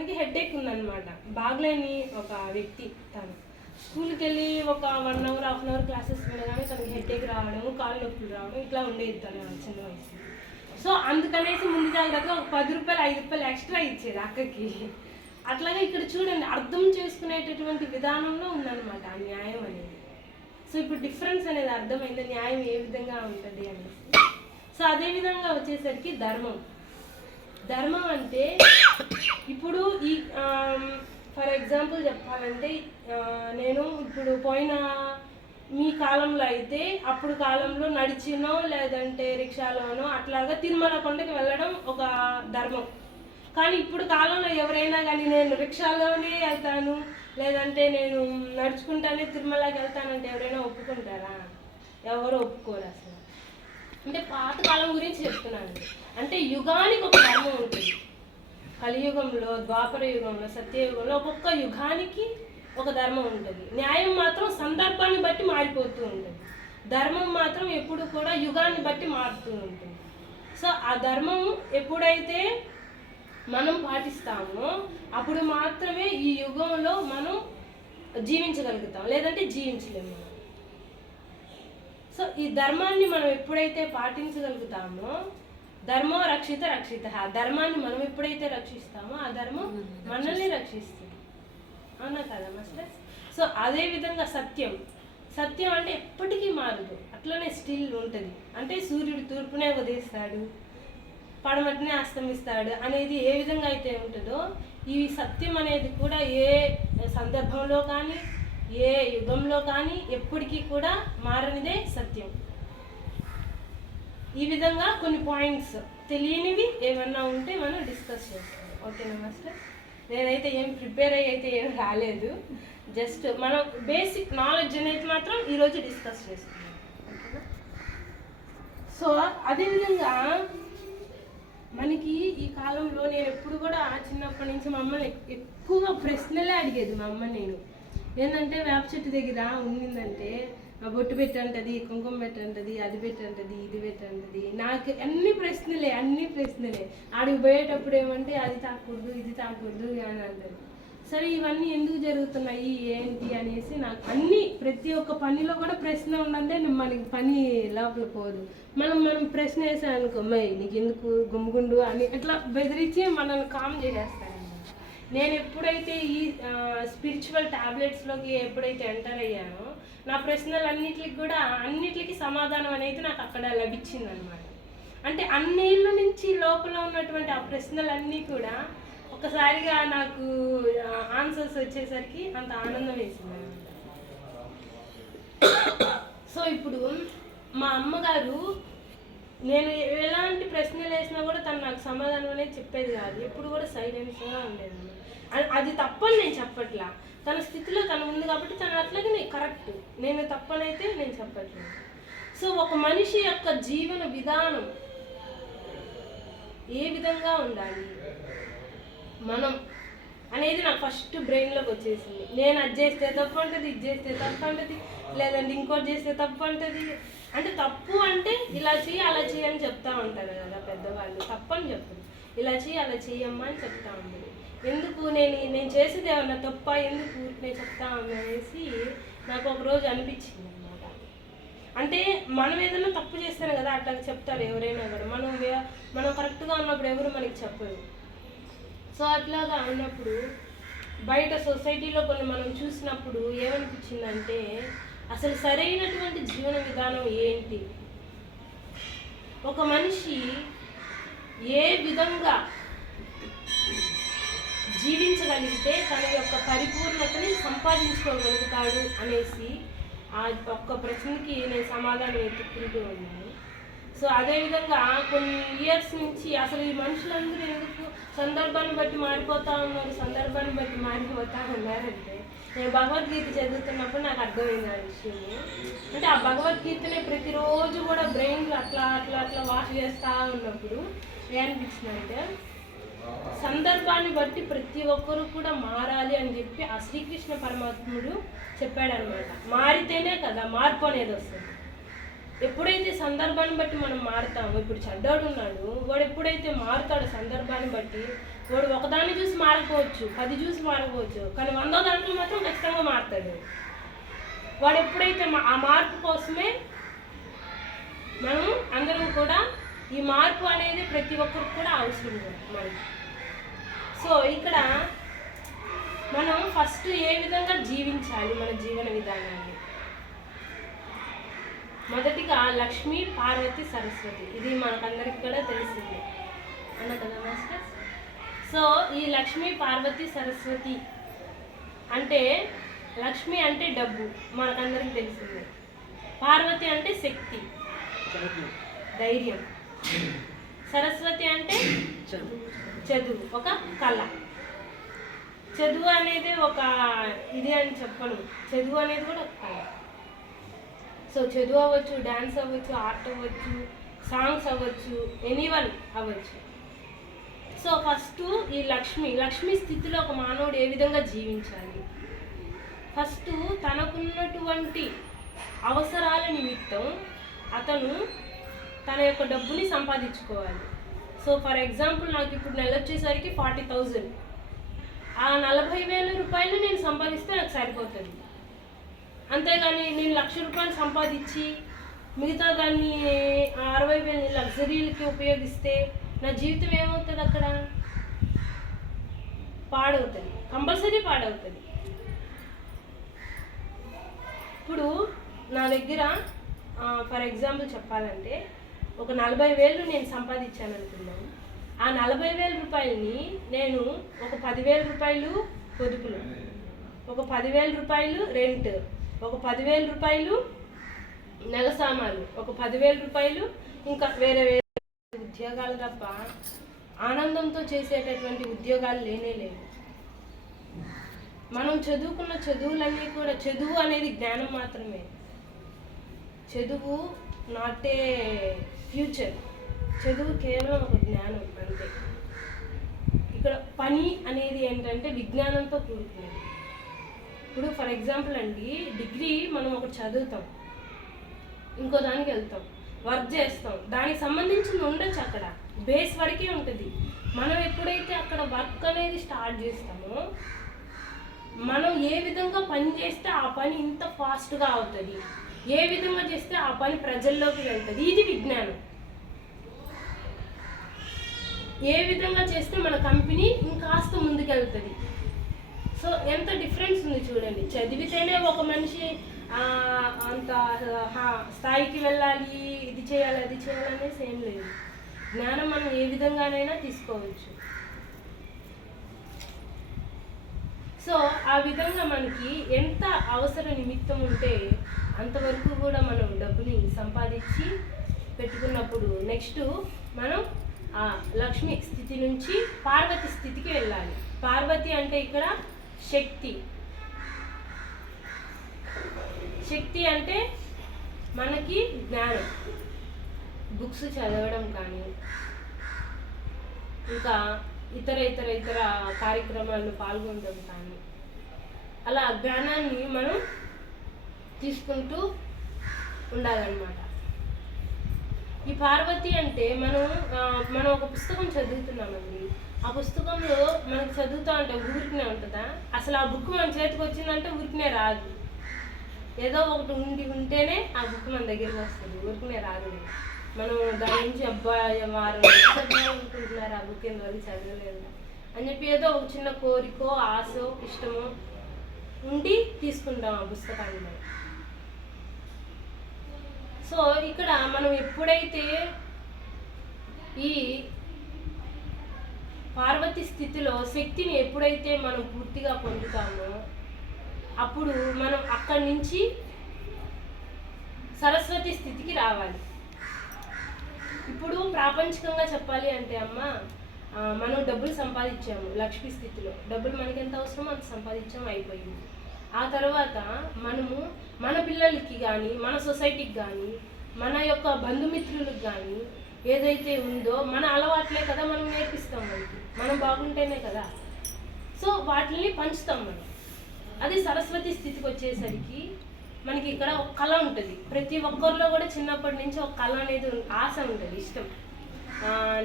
తనకి హెడేక్ ఉందన్నమాట. బాగలేని ఒక వ్యక్తి. తను స్కూల్కి వెళ్ళి ఒక 1 అవర్ 1/2 అవర్ క్లాసెస్ వినగానే తనకి హెడేక్ రావడం, కాళ్ళు నొప్పులు రావడం ఇట్లా ఉండేది తను చిన్న వయసు. సో అందుకనేసి ముందు జాగ్రత్తగా ఒక 10 రూపాయలు 5 రూపాయలు ఎక్స్ట్రా ఇచ్చేది అక్కకి. అట్లాగే ఇక్కడ చూడండి, అర్థం చేసుకునేటటువంటి విధానంలో ఉందన్నమాట ఆ న్యాయం అనేది. సో ఇప్పుడు డిఫరెన్స్ అనేది అర్థమైంది, న్యాయం ఏ విధంగా ఉంటుంది అనేసి. సో అదేవిధంగా వచ్చేసరికి ధర్మం అంటే ఇప్పుడు ఈ ఫర్ ఎగ్జాంపుల్ చెప్పాలంటే నేను ఇప్పుడు పోయిన మీ కాలంలో అయితే అప్పుడు కాలంలో నడిచినో లేదంటే రిక్షాలోనో అట్లాగా తిరుమల కొండకి వెళ్ళడం ఒక ధర్మం. కానీ ఇప్పుడు కాలంలో ఎవరైనా కానీ నేను రిక్షాలోనే వెళ్తాను లేదంటే నేను నడుచుకుంటానే తిరుమలకి వెళ్తానంటే ఎవరైనా ఒప్పుకుంటారా? ఎవరు ఒప్పుకోరు అసలు. అంటే పాతకాలం గురించి చెప్తున్నాను. అంటే యుగానికి ఒక ధర్మం ఉంటుంది. కలియుగంలో, ద్వాపర యుగంలో, సత్యయుగంలో ఒక్కొక్క యుగానికి ఒక ధర్మం ఉంటుంది. న్యాయం మాత్రం సందర్భాన్ని బట్టి మారిపోతూ ఉంటుంది. ధర్మం మాత్రం ఎప్పుడు కూడా యుగాన్ని బట్టి మారుతూ ఉంటుంది. సో ఆ ధర్మం ఎప్పుడైతే మనం పాటిస్తామో అప్పుడు మాత్రమే ఈ యుగంలో మనం జీవించగలుగుతాం, లేదంటే జీవించలేము. సో ఈ ధర్మాన్ని మనం ఎప్పుడైతే పాటించగలుగుతామో ధర్మో రక్షిత రక్షిత, ఆ ధర్మాన్ని మనం ఎప్పుడైతే రక్షిస్తామో ఆ ధర్మం మనల్ని రక్షిస్తుంది. అవునా కదా మాస్టర్స్? సో అదేవిధంగా సత్యం అంటే ఎప్పటికీ మారదు, అట్లనే స్టిల్ ఉంటుంది. అంటే సూర్యుడు తూర్పునే ఉదయిస్తాడు, పడమటినే అస్తమిస్తాడు అనేది ఏ విధంగా అయితే ఉంటుందో ఈ సత్యం అనేది కూడా ఏ సందర్భంలో కానీ ఏ యుగంలో కానీ ఎప్పటికీ కూడా మారనిదే సత్యం. ఈ విధంగా కొన్ని పాయింట్స్ తెలియనివి ఏమన్నా ఉంటే మనం డిస్కస్ చేస్తాం. ఓకేనా మాస్టర్? నేనైతే ఏం ప్రిపేర్ అయితే ఏం రాలేదు, జస్ట్ మనం బేసిక్ నాలెడ్జ్ అనేది మాత్రం ఈరోజు డిస్కస్ చేస్తున్నాం. ఓకేనా? సో అదేవిధంగా మనకి ఈ కాలంలో నేను ఎప్పుడు కూడా చిన్నప్పటి నుంచి మా అమ్మని ఎక్కువగా ప్రశ్నలే అడిగేది. మా అమ్మ నేను ఏంటంటే వేప చెట్టు దగ్గర ఉండిందంటే బొట్టు పెట్టంటది, కుంకుమ పెట్టంటది, అది పెట్టంటది, ఇది పెట్టంటది. నాకు అన్ని ప్రశ్నలే ఆడికి పోయేటప్పుడు ఏమంటే అది తాకూడదు ఇది తాకూడదు అని అంటారు. సరే ఇవన్నీ ఎందుకు జరుగుతున్నాయి ఏంటి అనేసి నాకు అన్ని ప్రతి ఒక్క పనిలో కూడా ప్రశ్న ఉందంటే మనకి పని లోపల పోదు. మనం ప్రశ్న వేసాం అనుకో, అమ్మాయి నీకు ఎందుకు గుమ్ముగుండు అని ఇట్లా బెదిరించి మనల్ని కామ్ చేసేస్తాను. నేను ఎప్పుడైతే ఈ స్పిరిచువల్ టాబ్లెట్స్లోకి ఎప్పుడైతే ఎంటర్ అయ్యానో నా అన్నిటికీ సమాధానం అనేది నాకు అక్కడ లభించింది అనమాట. అంటే అన్నిళ్ళ నుంచి లోపల ఉన్నటువంటి ఆ ప్రశ్నలన్నీ కూడా ఒకసారిగా నాకు ఆన్సర్స్ వచ్చేసరికి అంత ఆనందం వేసింది అనమాట. సో ఇప్పుడు మా అమ్మగారు నేను ఎలాంటి ప్రశ్నలు వేసినా కూడా తను నాకు సమాధానం అనేది చెప్పేది కాదు, ఎప్పుడు కూడా సైలెన్స్గా ఉండేది. అది తప్పని నేను చెప్పట్లా, తన స్థితిలో తను ఉంది కాబట్టి తను అట్లాగే నేను కరెక్ట్, నేను తప్పనైతే నేను చెప్పట్లేదు. సో ఒక మనిషి యొక్క జీవన విధానం ఏ విధంగా ఉండాలి మనం అనేది నాకు ఫస్ట్ బ్రెయిన్లోకి వచ్చేసింది. నేను అది చేస్తే తప్పు అంటది, ఇది చేస్తే తప్పు అంటది, లేదంటే ఇంకోటి చేస్తే తప్పు అంటది. అంటే తప్పు అంటే ఇలా చెయ్యి అలా చెయ్యి అని చెప్తా ఉంటారు కదా పెద్దవాళ్ళు, తప్పని చెప్పరు, ఇలా చెయ్యి అలా చెయ్యమ్మా అని చెప్తా ఉంటారు. ఎందుకు నేను చేసేది ఏమన్నా తప్ప, ఎందుకు నేను చెప్తా అనేసి నాకు ఒకరోజు అనిపించింది అనమాట. అంటే మనం ఏదైనా తప్పు చేస్తాను కదా అట్లా చెప్తారు ఎవరైనా కూడా, మనం కరెక్ట్గా ఉన్నప్పుడు ఎవరు మనకి చెప్పరు. సో అట్లాగా ఉన్నప్పుడు బయట సొసైటీలో కొన్ని మనం చూసినప్పుడు ఏమనిపించిందంటే అసలు సరైనటువంటి జీవన విధానం ఏంటి, ఒక మనిషి ఏ విధంగా జీవించగలిగితే తన యొక్క పరిపూర్ణతని సంపాదించుకోగలుగుతాడు అనేసి ఆ ఒక్క ప్రశ్నకి నేను సమాధానం వెతుక్కుంటూ ఉన్నాను. సో అదేవిధంగా కొన్ని ఇయర్స్ నుంచి అసలు ఈ మనుషులందరూ ఎందుకు సందర్భాన్ని బట్టి మారిపోతూ ఉన్నారంటే నేను భగవద్గీత చదువుతున్నప్పుడు నాకు అర్థమైంది ఆ విషయం. అంటే ఆ భగవద్గీతనే ప్రతిరోజు కూడా బ్రెయిన్లో అట్లా అట్లా అట్లా వాష్ చేస్తూ ఉన్నప్పుడు ఏమనిపించిందంటే సందర్భాన్ని బట్టి ప్రతి ఒక్కరూ కూడా మారాలి అని చెప్పి ఆ శ్రీకృష్ణ పరమాత్ముడు చెప్పాడనమాట. మారితేనే కదా మార్పు అనేది వస్తుంది. ఎప్పుడైతే సందర్భాన్ని బట్టి మనం మారుతామో, ఇప్పుడు చెడ్డోడు ఉన్నాడు, వాడు ఎప్పుడైతే మారుతాడో సందర్భాన్ని బట్టి వాడు ఒకదాన్ని చూసి మారకపోవచ్చు, 10 చూసి మారకపోవచ్చు, కానీ 100వ దాంట్లో మాత్రం ఖచ్చితంగా మారుతాడు. వాడు ఎప్పుడైతే ఆ మార్పు కోసమే మనం అందరం కూడా ఈ మార్పు అనేది ప్రతి ఒక్కరికి కూడా అవసరం మనకి. సో ఇక్కడ మనం ఫస్ట్ ఏ విధంగా జీవించాలి మన జీవన విధానాన్ని. మొదటిగా లక్ష్మీ, పార్వతి, సరస్వతి, ఇది మనకందరికి కూడా తెలిసింది అన్న కదా మాస్టర్. సో ఈ లక్ష్మీ, పార్వతి, సరస్వతి అంటే లక్ష్మి అంటే డబ్బు మనకందరికి తెలిసింది, పార్వతి అంటే శక్తి, ధైర్యం, సరస్వతి అంటే చదువు, ఒక కళ. చదువు అనేది ఒక ఇది అని చెప్పను, చదువు అనేది కూడా ఒక కళ. సో చదువు అవ్వచ్చు, డ్యాన్స్ అవ్వచ్చు, ఆర్ట్ అవ్వచ్చు, సాంగ్స్ అవ్వచ్చు, ఎనీవన్ అవ్వచ్చు. సో ఫస్ట్ ఈ లక్ష్మి స్థితిలో ఒక మానవుడు ఏ విధంగా జీవించాలి. ఫస్ట్ తనకున్నటువంటి అవసరాల నిమిత్తం అతను తన యొక్క డబ్బుని సంపాదించుకోవాలి. సో ఫర్ ఎగ్జాంపుల్ నాకు ఇప్పుడు నెల వచ్చేసరికి 40,000, ఆ 40,000 రూపాయలు నేను సంపాదిస్తే నాకు సరిపోతుంది. అంతేగాని నేను 1,00,000 రూపాయలు సంపాదించి మిగతా దాన్ని 60,000 లగ్జరీలకి ఉపయోగిస్తే నా జీవితం ఏమవుతుంది, అక్కడ పాడవుతుంది, కంపల్సరీ పాడవుతుంది. ఇప్పుడు నా దగ్గర ఫర్ ఎగ్జాంపుల్ చెప్పాలంటే ఒక 40,000 నేను సంపాదించాను అనుకున్నాను. ఆ 40,000 రూపాయలని నేను ఒక 10,000 రూపాయలు పొదుపులు, ఒక 10,000 రూపాయలు రెంట్, ఒక 10,000 రూపాయలు నెల సామాన్లు, ఒక 10,000 రూపాయలు ఇంకా వేరే వేరే ఉద్యోగాలు తప్ప ఆనందంతో చేసేటటువంటి ఉద్యోగాలు లేనే లేవు. మనం చదువుకున్న చదువులన్నీ కూడా, చదువు అనేది జ్ఞానం మాత్రమే, చదువు నాట్ ఏ ఫ్యూచర్, చదువు కేవలం ఒక జ్ఞానం అంతే. ఇక్కడ పని అనేది ఏంటంటే విజ్ఞానంతో కూడుకునేది. ఇప్పుడు ఫర్ ఎగ్జాంపుల్ అండి, డిగ్రీ మనం ఒకటి చదువుతాం, ఇంకో దానికి వెళ్తాం, వర్క్ చేస్తాం, దానికి సంబంధించింది ఉండొచ్చు, అక్కడ బేస్ వరకే ఉంటుంది. మనం ఎప్పుడైతే అక్కడ వర్క్ అనేది స్టార్ట్ చేస్తామో, మనం ఏ విధంగా పని చేస్తే ఆ పని ఇంత ఫాస్ట్గా అవుతుంది, ఏ విధంగా చేస్తే ఆ పని ప్రజల్లోకి వెళ్తుంది, ఇది విజ్ఞానం. ఏ విధంగా చేస్తే మన కంపెనీ ఇంకాస్త ముందుకెళ్తుంది. సో ఎంత డిఫరెన్స్ ఉంది చూడండి. చదివితేనే ఒక మనిషి అంత స్థాయికి వెళ్ళాలి, ఇది చేయాలి అది చేయాలనేసి ఏం లేదు. జ్ఞానం మనం ఏ విధంగానైనా తీసుకోవచ్చు. సో ఆ విధంగా మనకి ఎంత అవసర నిమిత్తం ఉంటే అంతవరకు కూడా మనం డబ్బుని సంపాదించి పెట్టుకున్నప్పుడు నెక్స్ట్ మనం ఆ లక్ష్మి స్థితి నుంచి పార్వతి స్థితికి వెళ్ళాలి. పార్వతి అంటే ఇక్కడ శక్తి. శక్తి అంటే మనకి జ్ఞానం, బుక్స్ చదవడం కానీ ఇంకా ఇతర కార్యక్రమాల్లో పాల్గొనడం కానీ, అలా జ్ఞానాన్ని మనం తీసుకుంటూ ఉండాలన్నమాట. ఈ పార్వతి అంటే మనం ఒక పుస్తకం చదువుతున్నామండి, ఆ పుస్తకంలో మనకు చదువుతా ఉంటే ఊరికనే ఉంటుందా? అసలు ఆ బుక్ మన చేతికి వచ్చిందంటే ఊరికనే రాదు, ఏదో ఒకటి ఉంటేనే ఆ బుక్ మన దగ్గరికి వస్తుంది, ఊరికనే రాదు. మనం దాని నుంచి అబ్బాయి వారు అనుకుంటున్నారు ఆ బుక్ ఎందుకు చదవలేదు అని చెప్పి ఏదో ఒక చిన్న కోరికో ఆశో ఇష్టమో ఉండి తీసుకుంటాం ఆ పుస్తకాన్ని మనం. సో ఇక్కడ మనం ఎప్పుడైతే ఈ పార్వతి స్థితిలో శక్తిని ఎప్పుడైతే మనం పూర్తిగా పొందుతామో అప్పుడు మనం అక్కడి నుంచి సరస్వతి స్థితికి రావాలి. ఇప్పుడు ప్రాపంచికంగా చెప్పాలి అంటే అమ్మ, మనం డబ్బులు సంపాదించాము లక్ష్మీ స్థితిలో, డబ్బులు మనకి ఎంత అవసరమో అంత సంపాదించాము, అయిపోయింది. ఆ తర్వాత మనము మన పిల్లలకి కానీ మన సొసైటీకి కానీ మన యొక్క బంధుమిత్రులకు కానీ ఏదైతే ఉందో మన అలవాట్లే కదా మనం నేర్పిస్తాం, మనం బాగుంటేనే కదా. సో వాటిని పంచుతాం మనం. అది సరస్వతి స్థితికి వచ్చేసరికి మనకి ఇక్కడ ఒక కళ ఉంటుంది. ప్రతి ఒక్కరిలో కూడా చిన్నప్పటి నుంచి ఒక కళ అనేది ఆశ ఉంటుంది, ఇష్టం.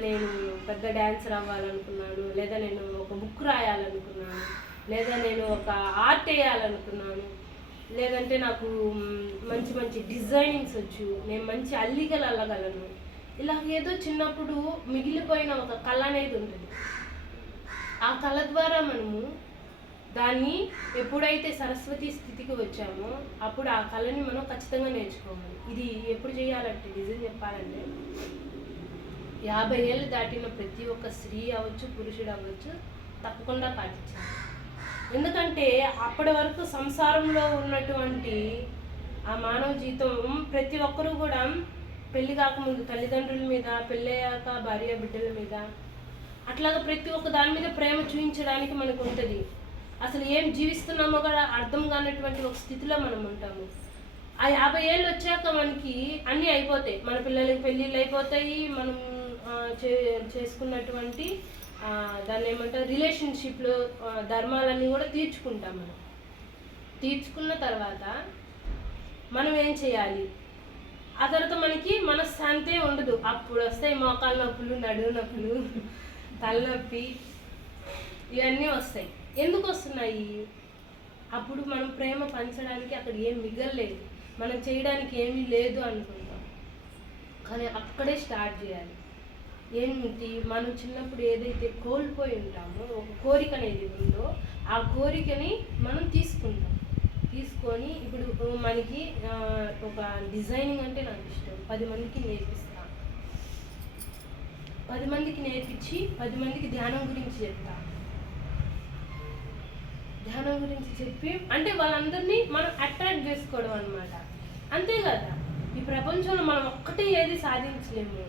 నేను పెద్ద డ్యాన్సర్ అవ్వాలనుకున్నాను, లేదా నేను ఒక బుక్ రాయాలనుకున్నాను, లేదా నేను ఒక ఆర్ట్ వేయాలనుకున్నాను, లేదంటే నాకు మంచి మంచి డిజైనింగ్స్ వచ్చు, నేను మంచి అల్లికలు అల్లగలను. ఇలా ఏదో చిన్నప్పుడు మిగిలిపోయిన ఒక కళ అనేది ఉంటుంది. ఆ కళ ద్వారా మనము దాన్ని ఎప్పుడైతే సరస్వతి స్థితికి వచ్చామో అప్పుడు ఆ కళని మనం ఖచ్చితంగా నేర్చుకోవాలి. ఇది ఎప్పుడు చేయాలంటే, నిజం చెప్పాలంటే 50 ఏళ్ళు దాటిన ప్రతి ఒక్క స్త్రీ అవ్వచ్చు, పురుషుడు అవ్వచ్చు, తప్పకుండా పాటించాలి. ఎందుకంటే అప్పటి వరకు సంసారంలో ఉన్నటువంటి ఆ మానవ జీవితం ప్రతి ఒక్కరూ కూడా పెళ్లి కాకముందు తల్లిదండ్రుల మీద, పెళ్ళయ్యాక భార్య బిడ్డల మీద, అట్లాగా ప్రతి ఒక్క దాని మీద ప్రేమ చూపించడానికి మనకు ఉంటుంది. అసలు ఏం జీవిస్తున్నామో కూడా అర్థం కానటువంటి ఒక స్థితిలో మనం ఉంటాము. ఆ 50 ఏళ్ళు వచ్చాక మనకి అన్నీ అయిపోతాయి. మన పిల్లలకి పెళ్ళిళ్ళు అయిపోతాయి, మనం చేసుకున్నటువంటి దాన్ని ఏమంటారు రిలేషన్షిప్లో ధర్మాలన్నీ కూడా తీర్చుకుంటాం. మనం తీర్చుకున్న తర్వాత మనం ఏం చేయాలి? ఆ తర్వాత మనకి మనశ్శాంతే ఉండదు. అప్పుడు వస్తాయి మోకాళ్ళ నొప్పులు, నడుము నొప్పులు, తలనొప్పి, ఇవన్నీ వస్తాయి. ఎందుకు వస్తున్నాయి? అప్పుడు మనం ప్రేమ పంచడానికి అక్కడ ఏం మిగలలేదు, మనం చేయడానికి ఏమీ లేదు అనుకుంటాం. కానీ అక్కడే స్టార్ట్ చేయాలి. ఏంటి, మనం చిన్నప్పుడు ఏదైతే కోల్పోయి ఉంటామో, ఒక కోరిక అనేది ఉందో ఆ కోరికని మనం తీసుకుంటాం. తీసుకొని ఇప్పుడు మనకి ఒక డిజైనింగ్ అంటే నాకు ఇష్టం, 10 మందికి నేర్పిస్తా, 10 మందికి నేర్పించి 10 మందికి ధ్యానం గురించి చెప్తా. ధ్యానం గురించి చెప్పి అంటే వాళ్ళందరినీ మనం అట్రాక్ట్ చేసుకోవడం అనమాట. అంతే కదా, ఈ ప్రపంచంలో మనం ఒక్కటే ఏది సాధించలేము.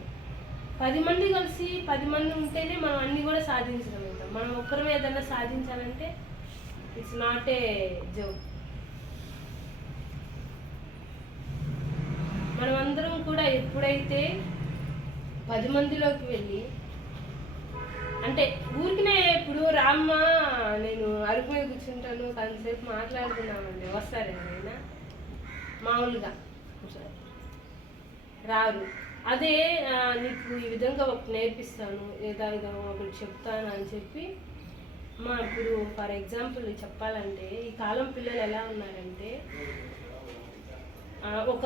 10 మంది కలిసి 10 మంది ఉంటేనే మనం అన్నీ కూడా సాధించగలుగుతాం. మనం ఒక్కరమే ఏదైనా సాధించాలంటే ఇట్స్ నాట్ ఏ జోక్. మనమందరం కూడా ఎప్పుడైతే 10 మందిలోకి వెళ్ళి, అంటే ఊరికినే ఇప్పుడు రామ్మ నేను అరుగు మీద కూర్చుంటాను కొంతసేపు మాట్లాడుతున్నామండి, వస్తారు ఎవరైనా? మామూలుగా రారు. అదే నీకు ఈ విధంగా ఒకటి నేర్పిస్తాను, ఏదో ఒకటి చెప్తాను అని చెప్పి ఇప్పుడు ఫర్ ఎగ్జాంపుల్ చెప్పాలంటే ఈ కాలం పిల్లలు ఎలా ఉన్నారంటే, ఒక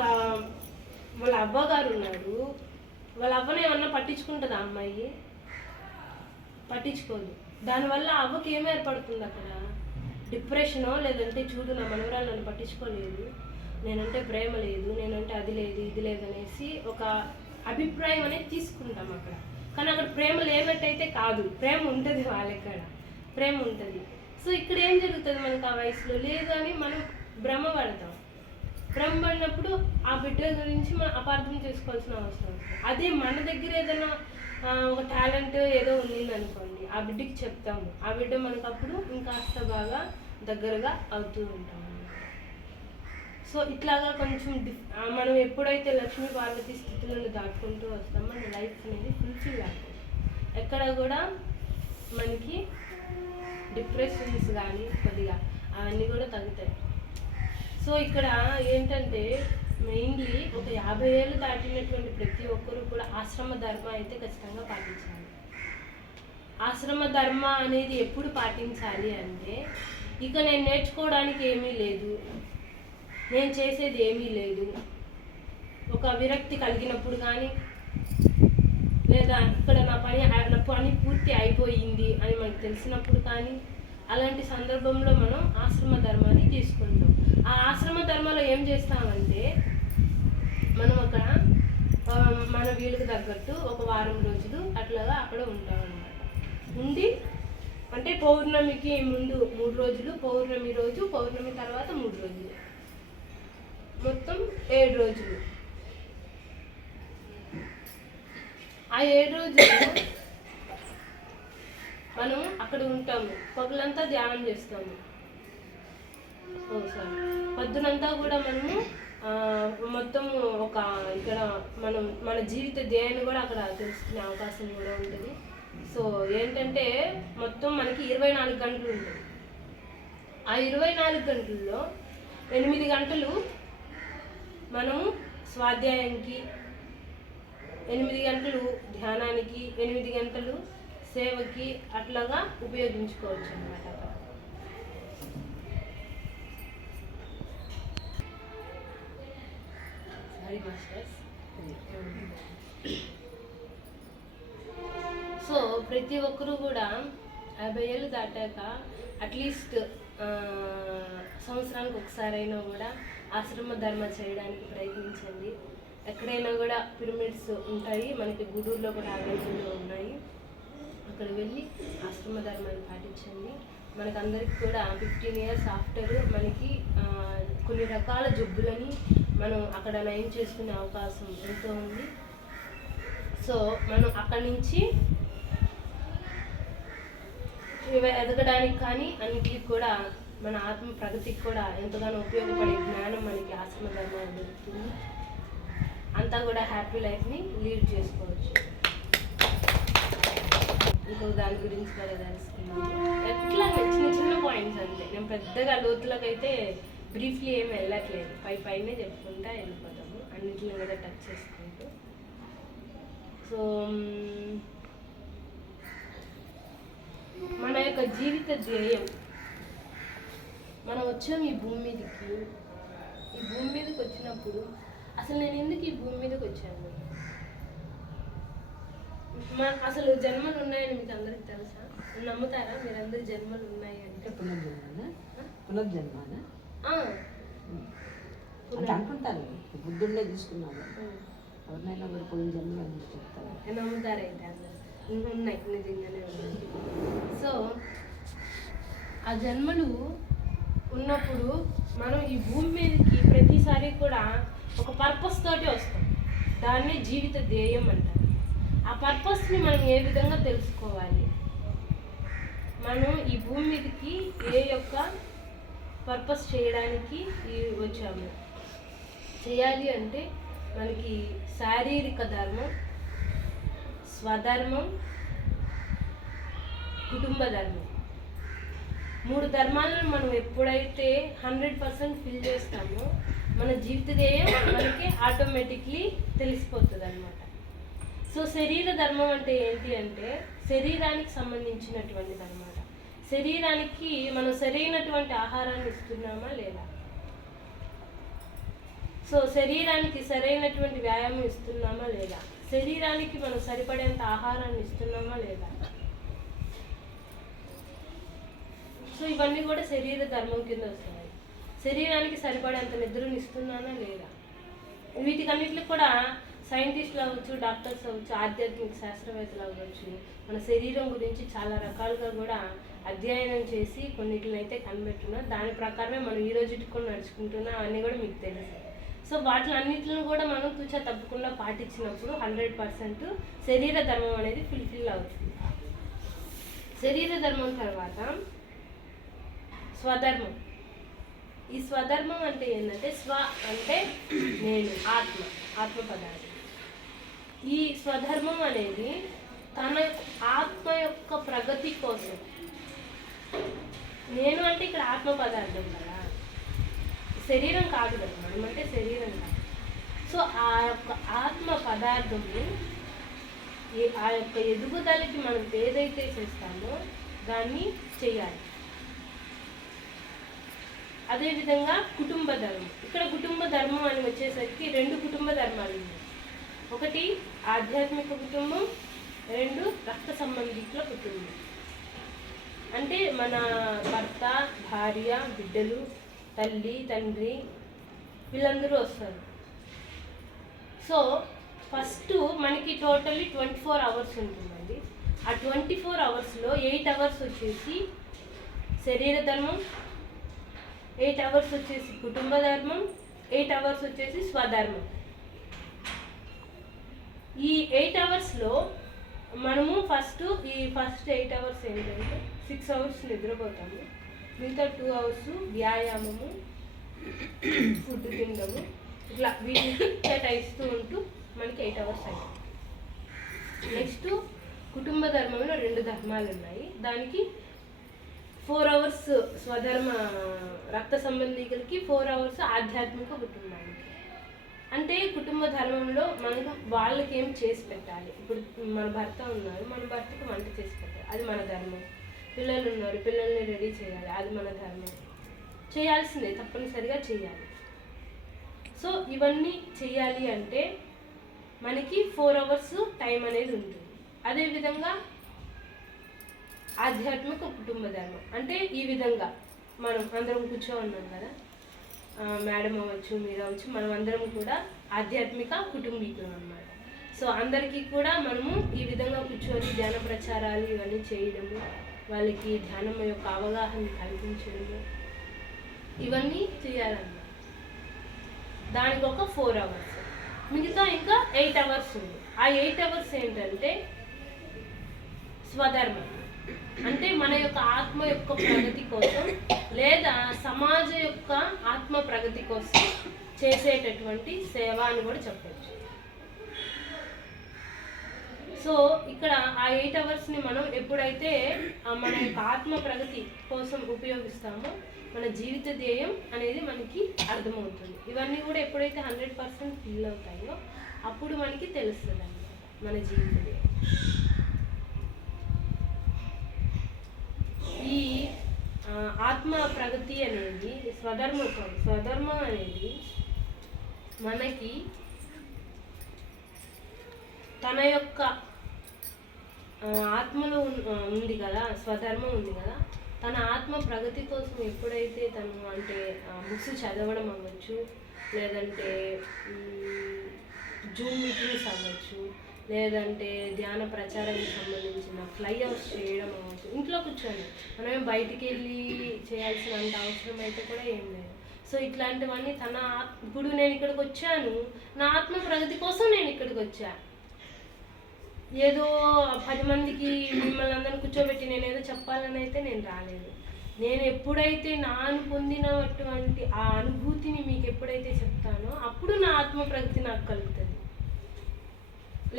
వాళ్ళ అవ్వగారు ఉన్నారు, వాళ్ళ అవ్వనే ఏమన్నా పట్టించుకుంటుంది ఆ అమ్మాయి? పట్టించుకోదు. దానివల్ల అవ్వకి ఏం ఏర్పడుతుంది అక్కడ? డిప్రెషనో, లేదంటే చూడు నా మనవరాలు నన్ను పట్టించుకోలేదు, నేనంటే ప్రేమ లేదు, నేనంటే అది లేదు ఇది లేదు అనేసి ఒక అభిప్రాయం అనేది తీసుకుంటాం అక్కడ. కానీ అక్కడ ప్రేమ లేనట్టయితే కాదు, ప్రేమ ఉంటుంది, వాళ్ళెక్కడ ప్రేమ ఉంటుంది. సో ఇక్కడ ఏం జరుగుతుంది, మనకు ఆ వయసులో లేదు అని మనం భ్రమ పడతాం. భ్రమ పడినప్పుడు ఆ బిడ్డ గురించి మనం అపార్థం చేసుకోవాల్సిన అవసరం ఉంటుంది. అదే మన దగ్గర ఏదైనా ఒక టాలెంట్ ఏదో ఉంది అనుకోండి, ఆ బిడ్డకి చెప్తాము, ఆ బిడ్డ మనకు అప్పుడు ఇంకాస్త బాగా దగ్గరగా అవుతూ ఉంటాము. సో ఇట్లాగా కొంచెం మనం ఎప్పుడైతే లక్ష్మీ పార్వతి స్థితులను దాటుకుంటూ వస్తామో మన లైఫ్ అనేది ఫుల్ఫిల్ అవుతుంది. ఎక్కడ కూడా మనకి డిప్రెషన్స్ కానీ కొద్దిగా అవన్నీ కూడా తగ్గుతాయి. సో ఇక్కడ ఏంటంటే మెయిన్లీ ఒక 50 ఏళ్ళు దాటినటువంటి ప్రతి ఒక్కరూ కూడా ఆశ్రమ ధర్మ అయితే ఖచ్చితంగా పాటించాలి. ఆశ్రమ ధర్మ అనేది ఎప్పుడు పాటించాలి అంటే, ఇక నేను నేర్చుకోవడానికి ఏమీ లేదు, నేను చేసేది ఏమీ లేదు, ఒక విరక్తి కలిగినప్పుడు కానీ, లేదా ఇక్కడ నా పని పూర్తి అయిపోయింది అని మనకు తెలిసినప్పుడు కానీ, అలాంటి సందర్భంలో మనం ఆశ్రమ ధర్మాన్ని తీసుకుంటాం. ఆ ఆశ్రమ ధర్మంలో ఏం చేస్తామంటే, మనం అక్కడ మన వీలుకు తగ్గట్టు ఒక వారం రోజులు అట్లాగా అక్కడ ఉంటాం అన్నమాట. ఉండి అంటే పౌర్ణమికి ముందు 3 రోజులు, పౌర్ణమి రోజు, పౌర్ణమి తర్వాత 3 రోజులు, మొత్తం 7 రోజులు. ఆ 7 రోజులు మనం అక్కడ ఉంటాము. పగలంతా ధ్యానం చేస్తాము. పొద్దునంతా కూడా మనము మొత్తం ఒక ఇక్కడ మన జీవిత ధ్యేయాన్ని కూడా అక్కడ తెలుసుకునే అవకాశం కూడా ఉంటుంది. సో ఏంటంటే మొత్తం మనకి 24 గంటలు ఉంటుంది. ఆ 24 గంటల్లో 8 గంటలు మనం స్వాధ్యాయానికి, 8 గంటలు ధ్యానానికి, 8 గంటలు సేవకి అట్లాగా ఉపయోగించుకోవచ్చు అన్నమాట. సో ప్రతి ఒక్కరూ కూడా 50 ఏళ్ళు దాటాక అట్లీస్ట్ సంవత్సరానికి ఒకసారైనా కూడా ఆశ్రమ ధర్మ చేయడానికి ప్రయత్నించండి. ఎక్కడైనా కూడా పిరమిడ్స్ ఉంటాయి, మనకి గూడూరులో కూడా ఆవేదనలో ఉన్నాయి. అక్కడ వెళ్ళి ఆశ్రమ ధర్మాన్ని పాటించండి. మనకందరికి కూడా 15 ఇయర్స్ ఆఫ్టర్ మనకి కొన్ని రకాల జబ్బులని మనం అక్కడ నయం చేసుకునే అవకాశం ఎంతో ఉంది. సో మనం అక్కడి నుంచి ఎదగడానికి కానీ అన్నిటికీ కూడా మన ఆత్మ ప్రగతికి కూడా ఎంతగానో ఉపయోగపడే జ్ఞానం మనకి ఆశ్రమ ధర్మాలు దొరుకుతుంది. అంతా కూడా హ్యాపీ లైఫ్ని లీడ్ చేసుకోవచ్చు. ఇంకో దాని గురించి కూడా తెలుసుకున్నాను. ఎట్లా చిన్న చిన్న పాయింట్స్ అంతే, నేను పెద్దగా లోతులకు అయితే బ్రీఫ్లీ ఏమి వెళ్ళట్లేదు, పైనే చెప్పుకుంటా వెళ్ళిపోతాము, అన్నింటిని కూడా టచ్ చేసుకుంటూ. సో మన యొక్క జీవిత ధ్యేయం, మనం వచ్చాం ఈ భూమి మీదకి. ఈ భూమి మీదకి వచ్చినప్పుడు అసలు నేను ఎందుకు ఈ భూమి మీదకి వచ్చాను? అసలు జన్మలు ఉన్నాయని మీకు అందరికి తెలుసా? నమ్ముతారా మీరందరూ జన్మలు ఉన్నాయి అంటే? పునర్జన్మ అంటుంటారు, బుద్ధుండే తీసుకున్నాను, ఎవరినైనా కూడా పోయిన జన్మ చెప్తారు. నమ్ముతారైతే అందరు ఉన్నాయి, నిజంగానే ఉన్నాయి. సో ఆ జన్మలు ఉన్నప్పుడు మనం ఈ భూమి మీదకి ప్రతిసారి కూడా ఒక పర్పస్ తోటి వస్తాం. దాన్నే జీవిత ధ్యేయం అంటారు. ఆ పర్పస్ని మనం ఏ విధంగా తెలుసుకోవాలి? మనం ఈ భూమి మీదకి ఏ యొక్క పర్పస్ చేయడానికి వచ్చాము చేయాలి అంటే మనకి శారీరక ధర్మం, స్వధర్మం, కుటుంబ ధర్మం, 3 ధర్మాలను మనం ఎప్పుడైతే 100% ఫిల్ చేస్తామో మన జీవిత ధ్యేయం మనకి ఆటోమేటిక్లీ తెలిసిపోతుంది అన్నమాట. సో శరీర ధర్మం అంటే ఏంటి అంటే శరీరానికి సంబంధించినటువంటిది అన్నమాట. శరీరానికి మనం సరైనటువంటి ఆహారాన్ని ఇస్తున్నామా లేదా? సో శరీరానికి సరైనటువంటి వ్యాయామం ఇస్తున్నామా లేదా? శరీరానికి మనం సరిపడేంత ఆహారాన్ని ఇస్తున్నామా లేదా? సో ఇవన్నీ కూడా శరీర ధర్మం కింద వస్తాయి. శరీరానికి సరిపడేంత నిద్రను ఇస్తున్నానా లేదా? వీటికన్నిటికి కూడా సైంటిస్టులు అవ్వచ్చు, డాక్టర్స్ అవ్వచ్చు, ఆధ్యాత్మిక శాస్త్రవేత్తలు అవ్వచ్చు, మన శరీరం గురించి చాలా రకాలుగా కూడా అధ్యయనం చేసి కొన్నిటిని అయితే కనిపెట్టున్నారు. దాని ప్రకారమే మనం ఈ రోజుకి కూడా నడుచుకుంటున్నాం, అవన్నీ కూడా మీకు తెలుసు. సో వాటిని అన్నింటిని కూడా మనం తూచా తప్పకుండా పాటించినప్పుడు 100% శరీర ధర్మం అనేది ఫుల్ఫిల్ అవుతుంది. శరీర ధర్మం తర్వాత స్వధర్మం. ఈ స్వధర్మం అంటే ఏంటంటే స్వ అంటే నేను, ఆత్మ పదార్థం. ఈ స్వధర్మం అనేది తన ఆత్మ యొక్క ప్రగతి కోసం, నేను అంటే ఇక్కడ ఆత్మ పదార్థం కదా, శరీరం కాదు కదా, మనం అంటే శరీరం కాదు. సో ఆ యొక్క ఆత్మ పదార్థము ఆ యొక్క ఎదుగుదలకి మనం ఏదైతే చేస్తామో దాన్ని చేయాలి. అదేవిధంగా కుటుంబ ధర్మం. ఇక్కడ కుటుంబ ధర్మం అని వచ్చేసరికి 2 కుటుంబ ధర్మాలు ఉన్నాయి. ఒకటి ఆధ్యాత్మిక కుటుంబం, 2 రక్త సంబంధికుల కుటుంబం. అంటే మన భర్త, భార్య, బిడ్డలు, తల్లి, తండ్రి వీళ్ళందరూ వస్తారు. సో ఫస్ట్ మనకి టోటల్లీ 24 అవర్స్ ఉంటుందండి. ఆ 24 అవర్స్లో 8 అవర్స్ వచ్చేసి శరీర ధర్మం, 8 అవర్స్ వచ్చేసి కుటుంబ ధర్మం, 8 అవర్స్ వచ్చేసి స్వధర్మం. ఈ 8 అవర్స్లో మనము ఫస్ట్ 8 అవర్స్ ఏంటంటే 6 అవర్స్ నిద్రపోతాము, మిగతా 2 అవర్స్ వ్యాయామము, ఫుడ్ తినడము, ఇట్లా వీటికి కేటాయిస్తూ ఉంటూ మనకి 8 అవర్స్ అయ్యాయి. నెక్స్ట్ కుటుంబ ధర్మంలో 2 ధర్మాలు ఉన్నాయి. దానికి 4 అవర్స్ స్వధర్మ రక్త సంబంధికులకి, 4 అవర్స్ ఆధ్యాత్మిక కుటుంబానికి. అంటే కుటుంబ ధర్మంలో మనకు వాళ్ళకి ఏం చేసి పెట్టాలి. ఇప్పుడు మన భర్త ఉన్నారు, మన భర్తకి వంట చేసి పెట్టాలి, అది మన ధర్మం. పిల్లలు ఉన్నారు, పిల్లల్ని రెడీ చేయాలి, అది మన ధర్మం. చేయాల్సిందే, తప్పనిసరిగా చేయాలి. సో ఇవన్నీ చేయాలి అంటే మనకి 4 hours టైం అనేది ఉంటుంది. అదేవిధంగా ఆధ్యాత్మిక కుటుంబ ధర్మం అంటే ఈ విధంగా మనం అందరం కూర్చోన్నాం కదా, మేడం అవ్వచ్చు, మీరు అవ్వచ్చు, మనం అందరం కూడా ఆధ్యాత్మిక కుటుంబీకులు అన్నమాట. సో అందరికీ కూడా మనము ఈ విధంగా కూర్చొని ధ్యాన ప్రచారాలు ఇవన్నీ చేయడము, వాళ్ళకి ధ్యానం యొక్క అవగాహన కల్పించడము, ఇవన్నీ చేయాలన్నమాట. దానికి ఒక 4 hours, మిగతా ఇంకా 8 hours ఉంది. ఆ 8 hours ఏంటంటే స్వధర్మం, అంటే మన యొక్క ఆత్మ యొక్క ప్రగతి కోసం లేదా సమాజ యొక్క ఆత్మ ప్రగతి కోసం చేసేటటువంటి సేవ అని కూడా చెప్పచ్చు. సో ఇక్కడ ఆ 8 hours మనం ఎప్పుడైతే మన యొక్క ఆత్మ ప్రగతి కోసం ఉపయోగిస్తామో మన జీవిత ధ్యేయం అనేది మనకి అర్థమవుతుంది. ఇవన్నీ కూడా ఎప్పుడైతే 100% ఫీల్ అవుతాయో అప్పుడు మనకి తెలుస్తుంది అన్నమాట మన జీవిత ధ్యేయం. ఈ ఆత్మ ప్రగతి అనేది స్వధర్మం అనేది మనకి తన యొక్క ఆత్మలో ఉంది కదా, స్వధర్మం ఉంది కదా, తన ఆత్మ ప్రగతి కోసం ఎప్పుడైతే తను అంటే బుక్స్ చదవడం అవ్వచ్చు, లేదంటే జూమ్ మీటింగ్స్ అవ్వచ్చు, లేదంటే ధ్యాన ప్రచారానికి సంబంధించిన ఫ్లైఅవర్స్ చేయడం అవ్వచ్చు, ఇంట్లో కూర్చొని మనమే బయటికి వెళ్ళి చేయాల్సినంత అవసరం అయితే కూడా ఏం లేదు. సో ఇట్లాంటివన్నీ ఇప్పుడు నేను ఇక్కడికి వచ్చాను, నా ఆత్మ ప్రగతి కోసం నేను ఇక్కడికి వచ్చాను. ఏదో 10 మందికి మిమ్మల్ని అందరిని కూర్చోబెట్టి నేను ఏదో చెప్పాలని అయితే నేను రాలేదు. నేను ఎప్పుడైతే నాను పొందినటువంటి ఆ అనుభూతిని మీకు ఎప్పుడైతే చెప్తానో అప్పుడు నా ఆత్మ ప్రగతి నాకు కలుగుతుంది,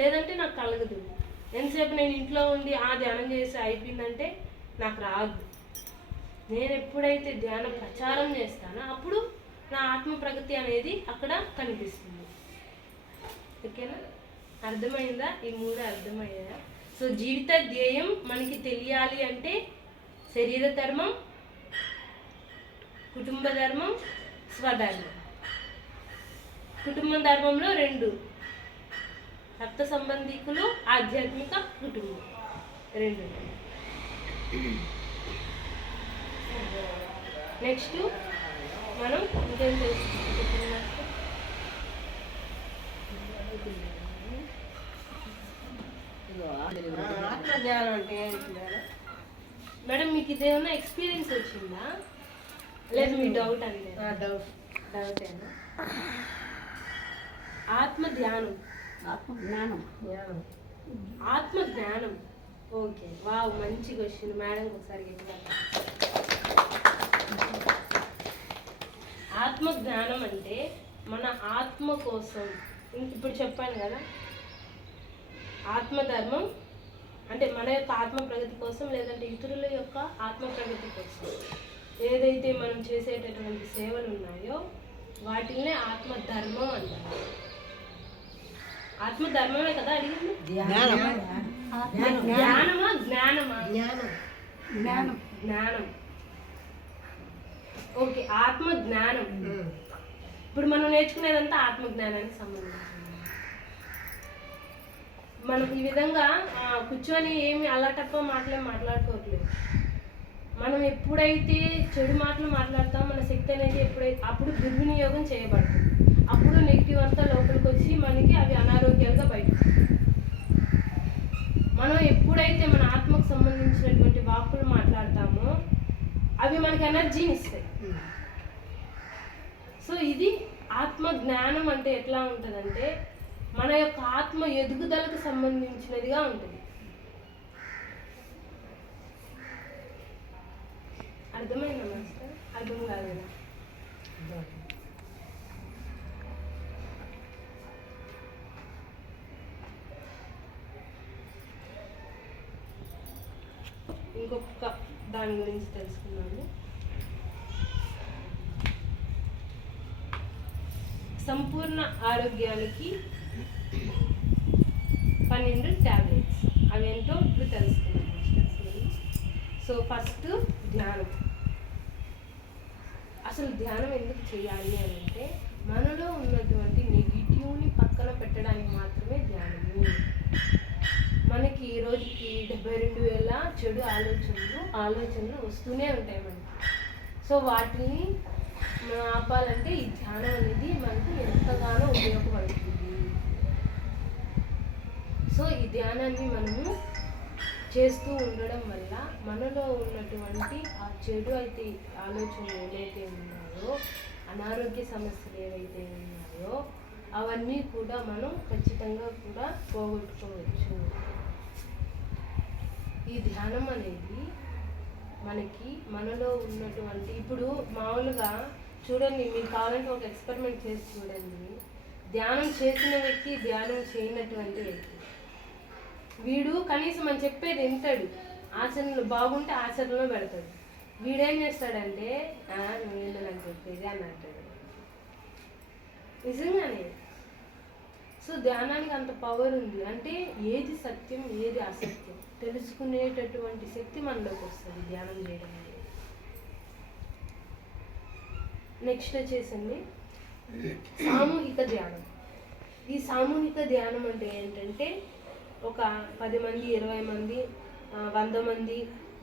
లేదంటే నాకు కలగదు. ఎంతసేపు నేను ఇంట్లో ఉండి ధ్యానం చేసి అయిపోయిందంటే నాకు రాదు. నేను ఎప్పుడైతే ధ్యాన ప్రచారం చేస్తానో అప్పుడు నా ఆత్మ ప్రగతి అనేది అక్కడ కనిపిస్తుంది. ఓకేనా? అర్థమైందా? ఈ 3 అర్థమయ్యాయా? సో జీవిత ధ్యేయం మనకి తెలియాలి అంటే శరీర ధర్మం, కుటుంబ ధర్మం, స్వధర్మం. కుటుంబ ధర్మంలో 2, రక్త సంబంధికులు, ఆధ్యాత్మిక కుటుంబం 2. నెక్స్ట్ మనం ఇంకేం తెలుసుకుంటున్నాం? ఆత్మజ్ఞానం అంటే మేడం మీకు ఇదేమన్నా ఎక్స్పీరియన్స్ వచ్చిందా, లేదు మీ డౌట్ అంటే? డౌటేనా? ఆత్మ ధ్యానం, ఆత్మ జ్ఞానం. ఓకే, వావ్, మంచి క్వశ్చన్. మేడం ఒకసారి ఆత్మ జ్ఞానం అంటే మన ఆత్మ కోసం, ఇప్పుడు చెప్పాను కదా, ఆత్మధర్మం అంటే మన యొక్క ఆత్మ ప్రగతి కోసం, లేదంటే ఇతరుల యొక్క ఆత్మ ప్రగతి కోసం ఏదైతే మనం చేసేటటువంటి సేవలు ఉన్నాయో వాటిల్నే ఆత్మధర్మం అంటారు. ఆత్మధర్మమే కదా అడిగింది? జ్ఞానమా జ్ఞానమా? జ్ఞానం. ఓకే, ఆత్మ జ్ఞానం. ఇప్పుడు మనం నేర్చుకునేదంతా ఆత్మ జ్ఞానానికి సంబంధించింది. మనం ఈ విధంగా కూర్చొని ఏమి అల్లాటప్ప మాట్లాడుకోవట్లేదు. మనం ఎప్పుడైతే చెడు మాటలు మాట్లాడతామో మన శక్తి అనేది అప్పుడు దుర్వినియోగం చేయబడుతుంది. అప్పుడు నెగిటివ్ అంతా లోపలికి వచ్చి మనకి అవి అనారోగ్యాలుగా బయటకు. మనం ఎప్పుడైతే మన ఆత్మకు సంబంధించినటువంటి వాక్కులు మాట్లాడతామో అవి మనకి ఎనర్జీని ఇస్తాయి. సో ఇది ఆత్మ జ్ఞానం అంటే ఎట్లా ఉంటుందంటే మన యొక్క ఆత్మ ఎదుగుదలకు సంబంధించినదిగా ఉంటుంది. అర్థమైందా మాస్టర్? అర్థం కాలేదా? ఇంకొక దాని గురించి తెలుసుకున్నాము. సంపూర్ణ ఆరోగ్యానికి 12 టాబ్లెట్స్. అవి ఏంటో ఇప్పుడు తెలుసుకున్నాం మాస్టర్స్. సో ఫస్ట్ ధ్యానం. అసలు ధ్యానం ఎందుకు చేయాలి అని అంటే మనలో ఉన్నటువంటి నెగిటివ్ని పక్కన పెట్టడానికి మాత్రమే ధ్యానము. మనకి ఈ రోజుకి 72,000 చెడు ఆలోచనలు వస్తూనే ఉంటాయి మనకి. సో వాటిని మనం ఆపాలంటే ఈ ధ్యానం అనేది మనకు ఎంతగానో ఉపయోగపడుతుంది. సో ఈ ధ్యానాన్ని మనము చేస్తూ ఉండడం వల్ల మనలో ఉన్నటువంటి ఆ చెడు అయితే ఆలోచనలు ఏవైతే ఉన్నాయో, అనారోగ్య సమస్యలు ఏవైతే ఉన్నాయో అవన్నీ కూడా మనం ఖచ్చితంగా కూడా పోగొట్టుకోవచ్చు. ఈ ధ్యానం అనేది మనకి మనలో ఉన్నటువంటి ఇప్పుడు మామూలుగా చూడండి, మీకు కావాలంటే ఒక ఎక్స్పెరిమెంట్ చేసి చూడండి. ధ్యానం చేసిన వ్యక్తి, ధ్యానం చేయనటువంటి వ్యక్తి, వీడు కనీసం అని చెప్పేది వింటాడు, ఆచరణలు బాగుంటే ఆచరణలో పెడతాడు. వీడేం చేస్తాడంటే నువ్వేందో నాకు చెప్పేది అని అంటాడు. నిజంగానే. సో ధ్యానానికి అంత పవర్ ఉంది. అంటే ఏది సత్యం ఏది అసత్యం తెలుసుకునేటటువంటి శక్తి మనలోకి వస్తుంది ధ్యానం చేయడం అనేది. నెక్స్ట్ వచ్చేసింది సామూహిక ధ్యానం. ఈ సామూహిక ధ్యానం అంటే ఏంటంటే ఒక 10 మంది, 20 మంది, 100 మంది,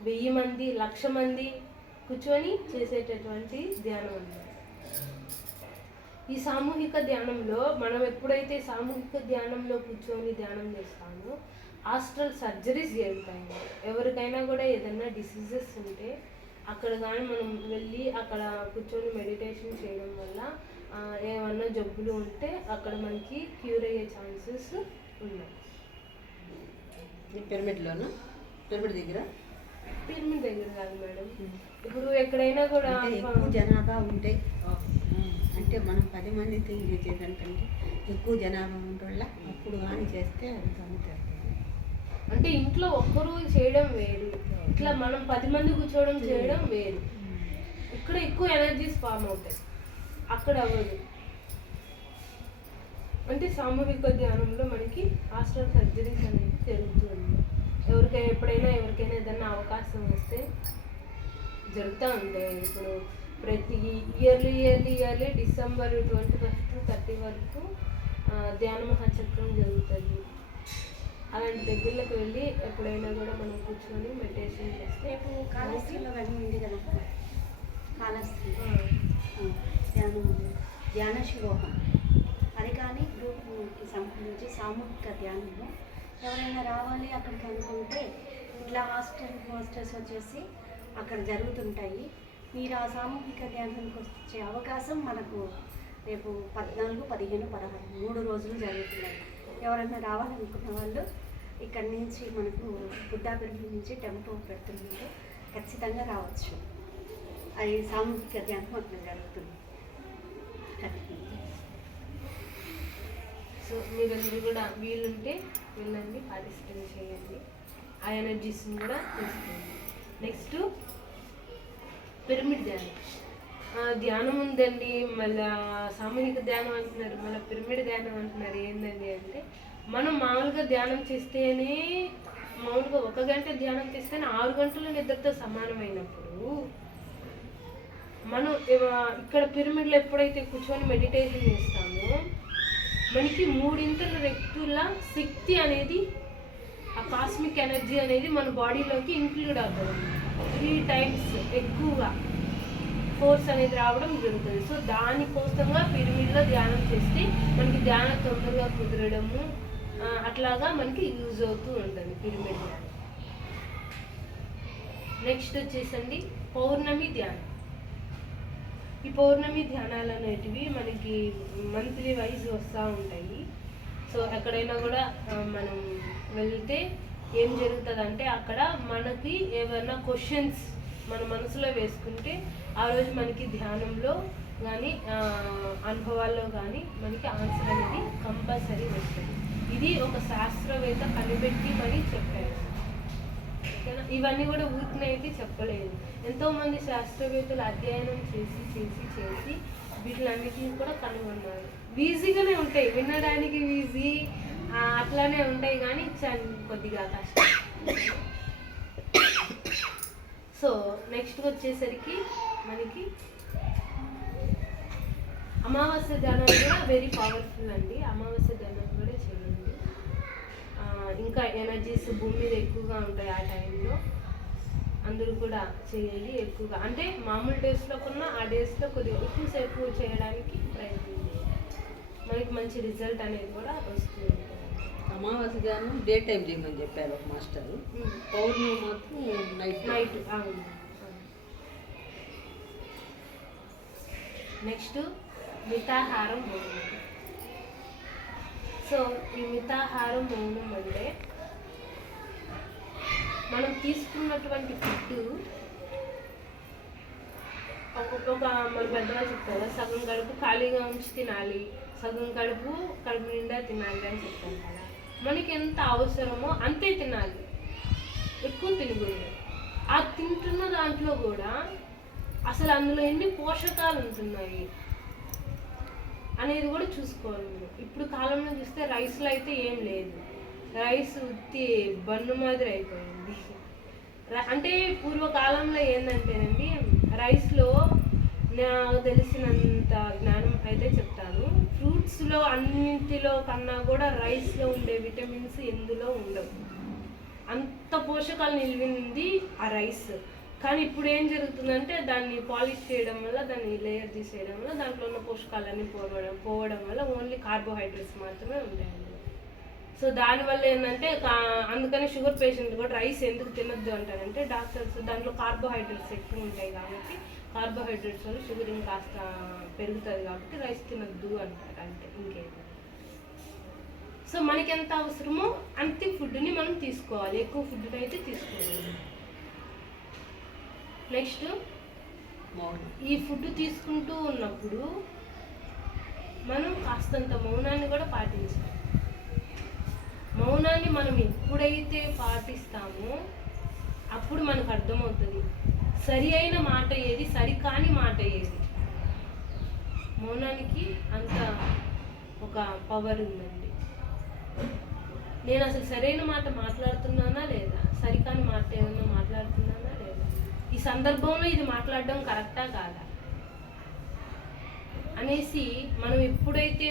1000 మంది, 1,00,000 మంది కూర్చొని చేసేటటువంటి ధ్యానం అన్నమాట. ఈ సామూహిక ధ్యానంలో మనం ఎప్పుడైతే సామూహిక ధ్యానంలో కూర్చొని ధ్యానం చేస్తామో ఆస్ట్రల్ సర్జరీస్ జరుగుతాయి. ఎవరికైనా కూడా ఏదైనా డిసీజెస్ ఉంటే అక్కడ కానీ మనం వెళ్ళి అక్కడ కూర్చొని మెడిటేషన్ చేయడం వల్ల ఏమన్నా జబ్బులు ఉంటే అక్కడ మనకి క్యూర్ అయ్యే ఛాన్సెస్ ఉన్నాయి. పిరమిడ్లోనా? పిరమిడ్ దగ్గర? పిరమిడ్ దగ్గర కాదు మేడం. ఇప్పుడు ఎక్కడైనా కూడా ఎక్కువ జనాభా ఉంటే, అంటే మనం 10 మంది చేసేదానికంటే ఎక్కువ జనాభా ఉంటోళ్ళ అప్పుడు కానీ చేస్తే అది కమ్ముతారు. అంటే ఇంట్లో ఒక్కరు చేయడం వేరు, ఇట్లా మనం 10 మంది కూర్చోవడం చేయడం వేరు. ఇక్కడ ఎక్కువ ఎనర్జీస్ ఫామ్ అవుతాయి, అక్కడ అవ్వదు. అంటే సామూహిక ధ్యానంలో మనకి ఆస్ట్రల్ సర్జరీస్ అనేది జరుగుతుంది. ఎవరికైనా ఏదైనా అవకాశం వస్తే జరుగుతూ ఉంటాయి. ఇప్పుడు ప్రతి ఇయర్లీ డిసెంబర్ 21 to 30 వరకు ధ్యాన మహాచక్రం జరుగుతుంది. అలాంటి దగ్గరలోకి వెళ్ళి ఎప్పుడైనా కూడా మనం కూర్చొని మెడిటేషన్ చేస్తే రేపు కాళహస్తిలో కానీ ఉంది కదా, కాళహస్తి ధ్యాన శిరోహం, అది కానీ గ్రూప్కి సంబంధించి సామూహిక ధ్యానము ఎవరైనా రావాలి అక్కడికి అనుకుంటే ఇట్లా హాస్టల్స్ వచ్చేసి అక్కడ జరుగుతుంటాయి. మీరు ఆ సామూహిక ధ్యానానికి వచ్చే అవకాశం మనకు రేపు 14, 15, 16 3 రోజులు జరుగుతున్నాయి. ఎవరైనా రావాలనుకున్న వాళ్ళు ఇక్కడి నుంచి మనకు బుద్ధాపిరమిడ్ నుంచి టెంపో పెడుతున్నారు, ఖచ్చితంగా రావచ్చు. అది సామూహిక ధ్యానం అట్లా జరుగుతుంది. సో మీరందరూ కూడా వీలుంటే వెళ్ళండి, పార్టిసిపేట్ చేయండి, ఆ ఎనర్జీస్ని కూడా తీసుకోండి. నెక్స్ట్ పిరమిడ్ ధ్యానం. ధ్యానం ఉందండి, మళ్ళీ సామూహిక ధ్యానం అంటున్నారు, మళ్ళీ పిరమిడ్ ధ్యానం అంటున్నారు. ఏంటండి అంటే మనం మామూలుగా ధ్యానం చేస్తేనే, మామూలుగా 1 గంట ధ్యానం చేస్తేనే 6 గంటల నిద్రతో సమానమైనప్పుడు మనం ఇక్కడ పిరమిడ్లో ఎప్పుడైతే కూర్చొని మెడిటేషన్ చేస్తామో మనకి 3 రెట్ల శక్తి అనేది, ఆ కాస్మిక్ ఎనర్జీ అనేది మన బాడీలోకి ఇంక్లూడ్ అవుతుంది. 3 times ఎక్కువగా ఫోర్స్ అనేది రావడం జరుగుతుంది. సో దానికోసంగా పిరమిడ్లో ధ్యానం చేస్తే మనకి ధ్యానం తొందరగా కుదరడము అట్లాగా మనకి యూజ్ అవుతూ ఉంటుంది పిరమిడ్ ధ్యానం. నెక్స్ట్ వచ్చేసండి పౌర్ణమి ధ్యానం. ఈ పౌర్ణమి ధ్యానాలు అనేటివి మనకి మంత్లీ వైజ్ వస్తూ ఉంటాయి. సో ఎక్కడైనా కూడా మనం వెళ్తే ఏం జరుగుతుందంటే అక్కడ మనకి ఏమైనా క్వశ్చన్స్ మన మనసులో వేసుకుంటే ఆ రోజు మనకి ధ్యానంలో కానీ అనుభవాల్లో కానీ మనకి ఆన్సర్ అనేది కంపల్సరీ వస్తుంది. ఇది ఒక శాస్త్రవేత్త కనిపెట్టి మరీ చెప్పారు. ఇవన్నీ కూడా ఊరికనే అయితే చెప్పలేదు. ఎంతోమంది శాస్త్రవేత్తలు అధ్యయనం చేసి వీటిలన్నిటిని కూడా కనుగొన్నారు. ఈజీగానే ఉంటాయి, వినడానికి ఈజీ అట్లానే ఉంటాయి, కానీ కొద్దిగా కష్టం. సో నెక్స్ట్ వచ్చేసరికి మనకి అమావాస్య ధ్యానం కూడా వెరీ పవర్ఫుల్ అండి. అమావాస్య ధ్యానం కూడా చేయండి. ఇంకా ఎనర్జీస్ భూమి మీద ఎక్కువగా ఉంటాయి ఆ టైంలో, అందరూ కూడా చేయాలి ఎక్కువగా. అంటే మామూలు డేస్లో కన్నా ఆ డేస్లో కొద్దిగా ఎక్కువసేపు చేయడానికి ప్రయత్నం చేయాలి, మనకి మంచి రిజల్ట్ అనేది కూడా వస్తుంది. అమావాస్య ధ్యానం డే టైం చేయమని చెప్పారు ఒక మాస్టరు, పౌర్ణమి మాత్రం నైట్. నెక్స్ట్ మితాహారం మౌనం. సో ఈ మితాహారం మౌనం అంటే మనం తీసుకున్నటువంటి ఫుడ్ ఒక్కొక్క మన పెద్దవాళ్ళు చెప్తారు, సగం కడుపు ఖాళీగా ఉంచి తినాలి, సగం కడుపు నిండా తినాలి అని చెప్తారు కదా. మనకి ఎంత అవసరమో అంతే తినాలి, ఎక్కువ తినకూడదు. ఆ తింటున్న దాంట్లో కూడా అసలు అందులో ఎన్ని పోషకాలు ఉంటున్నాయి అనేది కూడా చూసుకోవాలి మీరు. ఇప్పుడు కాలంలో చూస్తే రైస్లో అయితే ఏం లేదు, రైస్ ఉత్తి బన్ను మాదిరి అయిపోయింది. అంటే పూర్వకాలంలో ఏంటంటేనండి, రైస్లో నాకు తెలిసినంత జ్ఞానం అయితే చెప్తాను, ఫ్రూట్స్లో అన్నింటిలో కన్నా కూడా రైస్లో ఉండే విటమిన్స్ ఎందులో ఉండవు, అంత పోషకాలు నిలివింది ఆ రైస్. కానీ ఇప్పుడు ఏం జరుగుతుందంటే దాన్ని పాలిష్ చేయడం వల్ల, దాన్ని లేయర్ తీసేయడం వల్ల దాంట్లో ఉన్న పోషకాలన్నీ పోవడం వల్ల ఓన్లీ కార్బోహైడ్రేట్స్ మాత్రమే ఉంటాయండి. సో దానివల్ల ఏంటంటే అందుకని షుగర్ పేషెంట్ కూడా రైస్ ఎందుకు తినొద్దు అంటారంటే డాక్టర్స్, దాంట్లో కార్బోహైడ్రేట్స్ ఎక్కువ ఉంటాయి కాబట్టి, కార్బోహైడ్రేట్స్ వల్ల షుగర్ ఇంకాస్త పెరుగుతుంది కాబట్టి రైస్ తినొద్దు అంటారు, అంటే ఇంకేదో. సో మనకి ఎంత అవసరమో అంతే ఫుడ్ని మనం తీసుకోవాలి, ఎక్కువ ఫుడ్ని అయితే తీసుకోవాలి. నెక్స్ట్ ఈ ఫుడ్ తీసుకుంటూ ఉన్నప్పుడు మనం కాస్తంత మౌనాన్ని కూడా పాటించాలి. మౌనాన్ని మనం ఎప్పుడైతే పాటిస్తామో అప్పుడు మనకు అర్థమవుతుంది సరి అయిన మాట ఏది, సరికాని మాట ఏది. మౌనానికి అంత ఒక పవర్ ఉందండి. నేను అసలు సరైన మాట మాట్లాడుతున్నానా లేదా, సరికాని మాట ఏమన్నా మాట్లాడుతున్నానా లేదా, ఈ సందర్భంలో ఇది మాట్లాడడం కరెక్టా కాదా అనేసి మనం ఎప్పుడైతే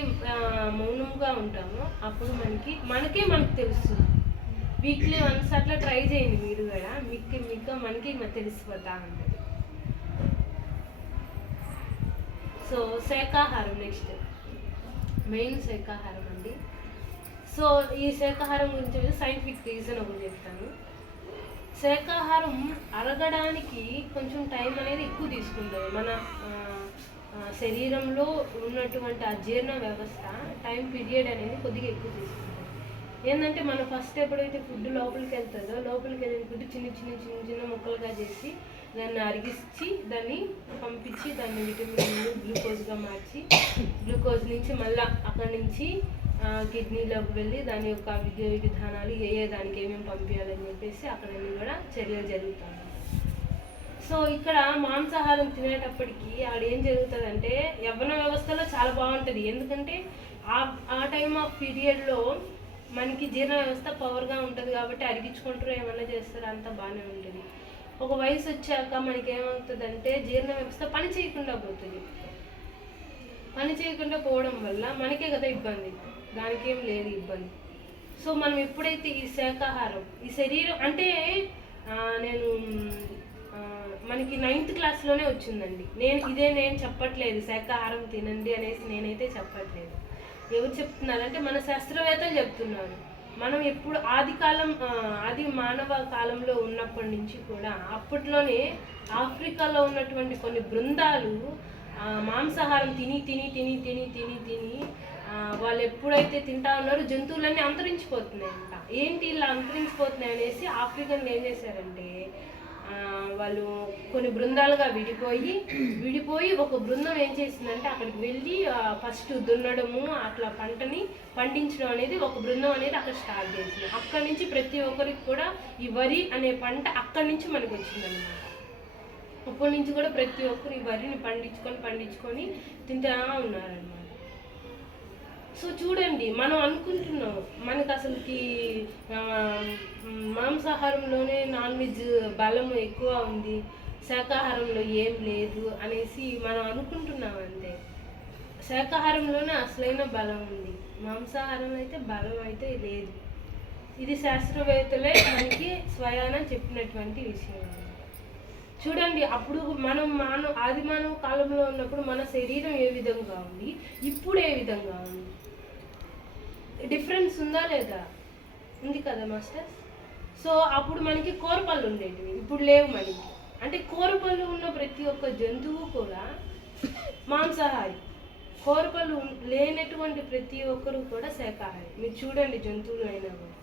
మౌనంగా ఉంటామో అప్పుడు మనకి తెలుస్తుంది. వీక్లీ వన్స్ అట్లా ట్రై చేయండి మీరు కూడా, మనకి తెలిసిపోతా ఉంటుంది. సో శాకాహారం నెక్స్ట్ మెయిన్ శాకాహారం అండి. సో ఈ శాకాహారం గురించి సైంటిఫిక్ రీజన్ ఒకటి చెప్తాను. శాకాహారం అరగడానికి కొంచెం టైం అనేది ఎక్కువ తీసుకుంటుంది. మన శరీరంలో ఉన్నటువంటి అజీర్ణ వ్యవస్థ టైం పీరియడ్ అనేది కొద్దిగా ఎక్కువ తీసుకుంటుంది. ఏంటంటే మనం ఫస్ట్ ఎప్పుడైతే ఫుడ్ లోపలికి వెళ్తుందో, లోపలికి వెళ్ళిన ఫుడ్ చిన్న ముక్కలుగా చేసి దాన్ని అరిగించి దాన్ని పంపించి దాన్ని విటమిన్లు గ్లూకోజ్గా మార్చి, గ్లూకోజ్ నుంచి మళ్ళీ అక్కడి నుంచి కిడ్నీలోకి వెళ్ళి దాని యొక్క విధానాలు దానికి ఏమేమి పంపించాలని చెప్పేసి అక్కడన్నీ కూడా చర్యలు జరుగుతాయి. సో ఇక్కడ మాంసాహారం తినేటప్పటికి ఆడేం జరుగుతుందంటే యవ్వన వ్యవస్థలో చాలా బాగుంటుంది. ఎందుకంటే ఆ టైం ఆఫ్ పీరియడ్లో మనకి జీర్ణ వ్యవస్థ పవర్గా ఉంటుంది కాబట్టి అరిగించుకుంటారు, ఏమన్నా చేస్తారు, అంతా బాగానే ఉంటుంది. ఒక వయసు వచ్చాక మనకి ఏమవుతుందంటే జీర్ణ వ్యవస్థ పని చేయకుండా పోతుంది. పని చేయకుండా పోవడం వల్ల మనకే కదా ఇబ్బంది, దానికేం లేదు ఇబ్బంది. సో మనం ఎప్పుడైతే ఈ శాకాహారం, ఈ శరీరం అంటే నేను మనకి 9th క్లాస్లోనే వచ్చిందండి. నేను చెప్పట్లేదు శాకాహారం తినండి అనేసి నేనైతే చెప్పట్లేదు. ఎవరు చెప్తున్నారంటే మన శాస్త్రవేత్తలు చెప్తున్నారు. మనం ఎప్పుడు ఆది మానవ కాలంలో ఉన్నప్పటి నుంచి కూడా అప్పట్లోనే ఆఫ్రికాలో ఉన్నటువంటి కొన్ని బృందాలు మాంసాహారం తిని వాళ్ళు ఎప్పుడైతే తింటా ఉన్నారో జంతువులన్నీ అంతరించిపోతున్నాయంట. ఏంటి ఇలా అంతరించిపోతున్నాయి అనేసి ఆఫ్రికన్లు ఏం చేశారంటే వాళ్ళు కొన్ని బృందాలుగా విడిపోయి ఒక బృందం ఏం చేసిందంటే అక్కడికి వెళ్ళి ఫస్ట్ దున్నడము, అట్లా పంటని పండించడం అనేది ఒక బృందం అనేది అక్కడ స్టార్ట్ చేసింది. అక్కడి నుంచి ప్రతి ఒక్కరికి కూడా ఈ వరి అనే పంట అక్కడి నుంచి మనకు వచ్చిందనమాట. ఇప్పటి నుంచి కూడా ప్రతి ఒక్కరు ఈ వరిని పండించుకొని తింటా ఉన్నారనమాట. సో చూడండి, మనం అనుకుంటున్నాం మనకు అసలుకి మాంసాహారంలోనే నాన్ వెజ్ బలం ఎక్కువ ఉంది, శాకాహారంలో ఏం లేదు అనేసి మనం అనుకుంటున్నాం అంతే. శాకాహారంలోనే అసలైన బలం ఉంది, మాంసాహారంలో అయితే బలం అయితే లేదు. ఇది శాస్త్రవేత్తలే మనకి స్వయాన చెప్పినటువంటి విషయం. చూడండి, అప్పుడు ఆది మానవ కాలంలో ఉన్నప్పుడు మన శరీరం ఏ విధంగా ఉంది, ఇప్పుడు ఏ విధంగా ఉంది, డిఫరెన్స్ ఉందా లేదా? ఉంది కదా మాస్టర్స్. సో అప్పుడు మనకి కోరపళ్ళు ఉండేటివి, ఇప్పుడు లేవు మనకి. అంటే కోరపళ్ళు ఉన్న ప్రతి ఒక్క జంతువు కూడా మాంసాహారి, కోరపళ్ళు లేనటువంటి ప్రతి ఒక్కరు కూడా శాకాహారి. మీరు చూడండి జంతువులైనా కూడా.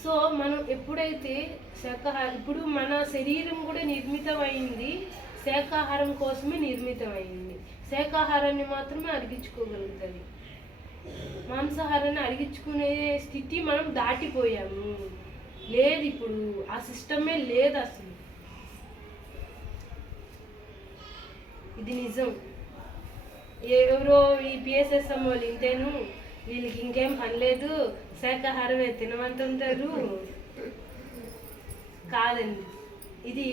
సో మనం ఎప్పుడైతే ఇప్పుడు మన శరీరం కూడా నిర్మితమైంది శాకాహారం కోసమే నిర్మితమైంది. శాకాహారాన్ని మాత్రమే అరిగించుకోగలుగుతుంది, మాంసాహారాన్ని అరిగించుకునే స్థితి మనం దాటిపోయాము. లేదు, ఇప్పుడు ఆ సిస్టమే లేదు అసలు. ఇది నిజం. ఎవరో ఈ పిఎస్ఎస్ఎం వాళ్ళు ఇంతేను, వీళ్ళకి ఇంకేం పని లేదు, శాకాహారమే తినమంటుంటారు. కాదండి, ఇది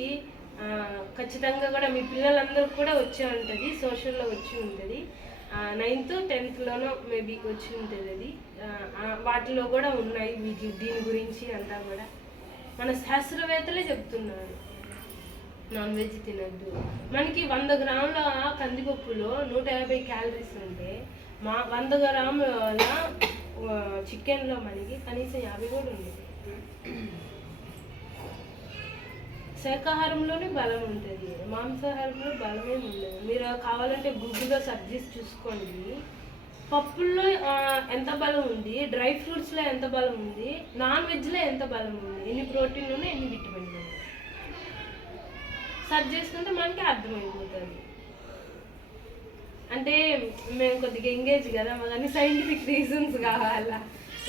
ఖచ్చితంగా కూడా మీ పిల్లలందరూ కూడా వచ్చే ఉంటుంది, సోషల్లో వచ్చి ఉంటుంది, 9th 10th మేబీ వచ్చి ఉంటుంది. అది వాటిలో కూడా ఉన్నాయి దీని గురించి అంతా కూడా. మన శాస్త్రవేత్తలే చెప్తున్నారు నాన్ వెజ్ తినద్దు. మనకి 100 గ్రాముల కందిపప్పులో 150 క్యాలరీస్ ఉంటే 100 గ్రాముల చికెన్లో మనకి కనీసం 50 కూడా ఉండేది. శాకాహారంలోనే బలం ఉంటుంది, మాంసాహారంలో బలమే ఉండదు. మీరు కావాలంటే గూగుల్లో సెర్చ్ చేసి చూసుకోండి. పప్పుల్లో ఎంత బలం ఉంది, డ్రై ఫ్రూట్స్లో ఎంత బలం ఉంది, నాన్ వెజ్లో ఎంత బలం ఉంది, ఎన్ని ప్రోటీన్ ఉన్నాయి, ఎన్ని విటమిన్లు ఉన్నాయి, సెర్చ్ చేసుకుంటే మనకి అర్థమైపోతుంది. అంటే మేము కొద్దిగా ఎంగేజ్ కదా, మాకు అన్ని సైంటిఫిక్ రీజన్స్ కావాలా,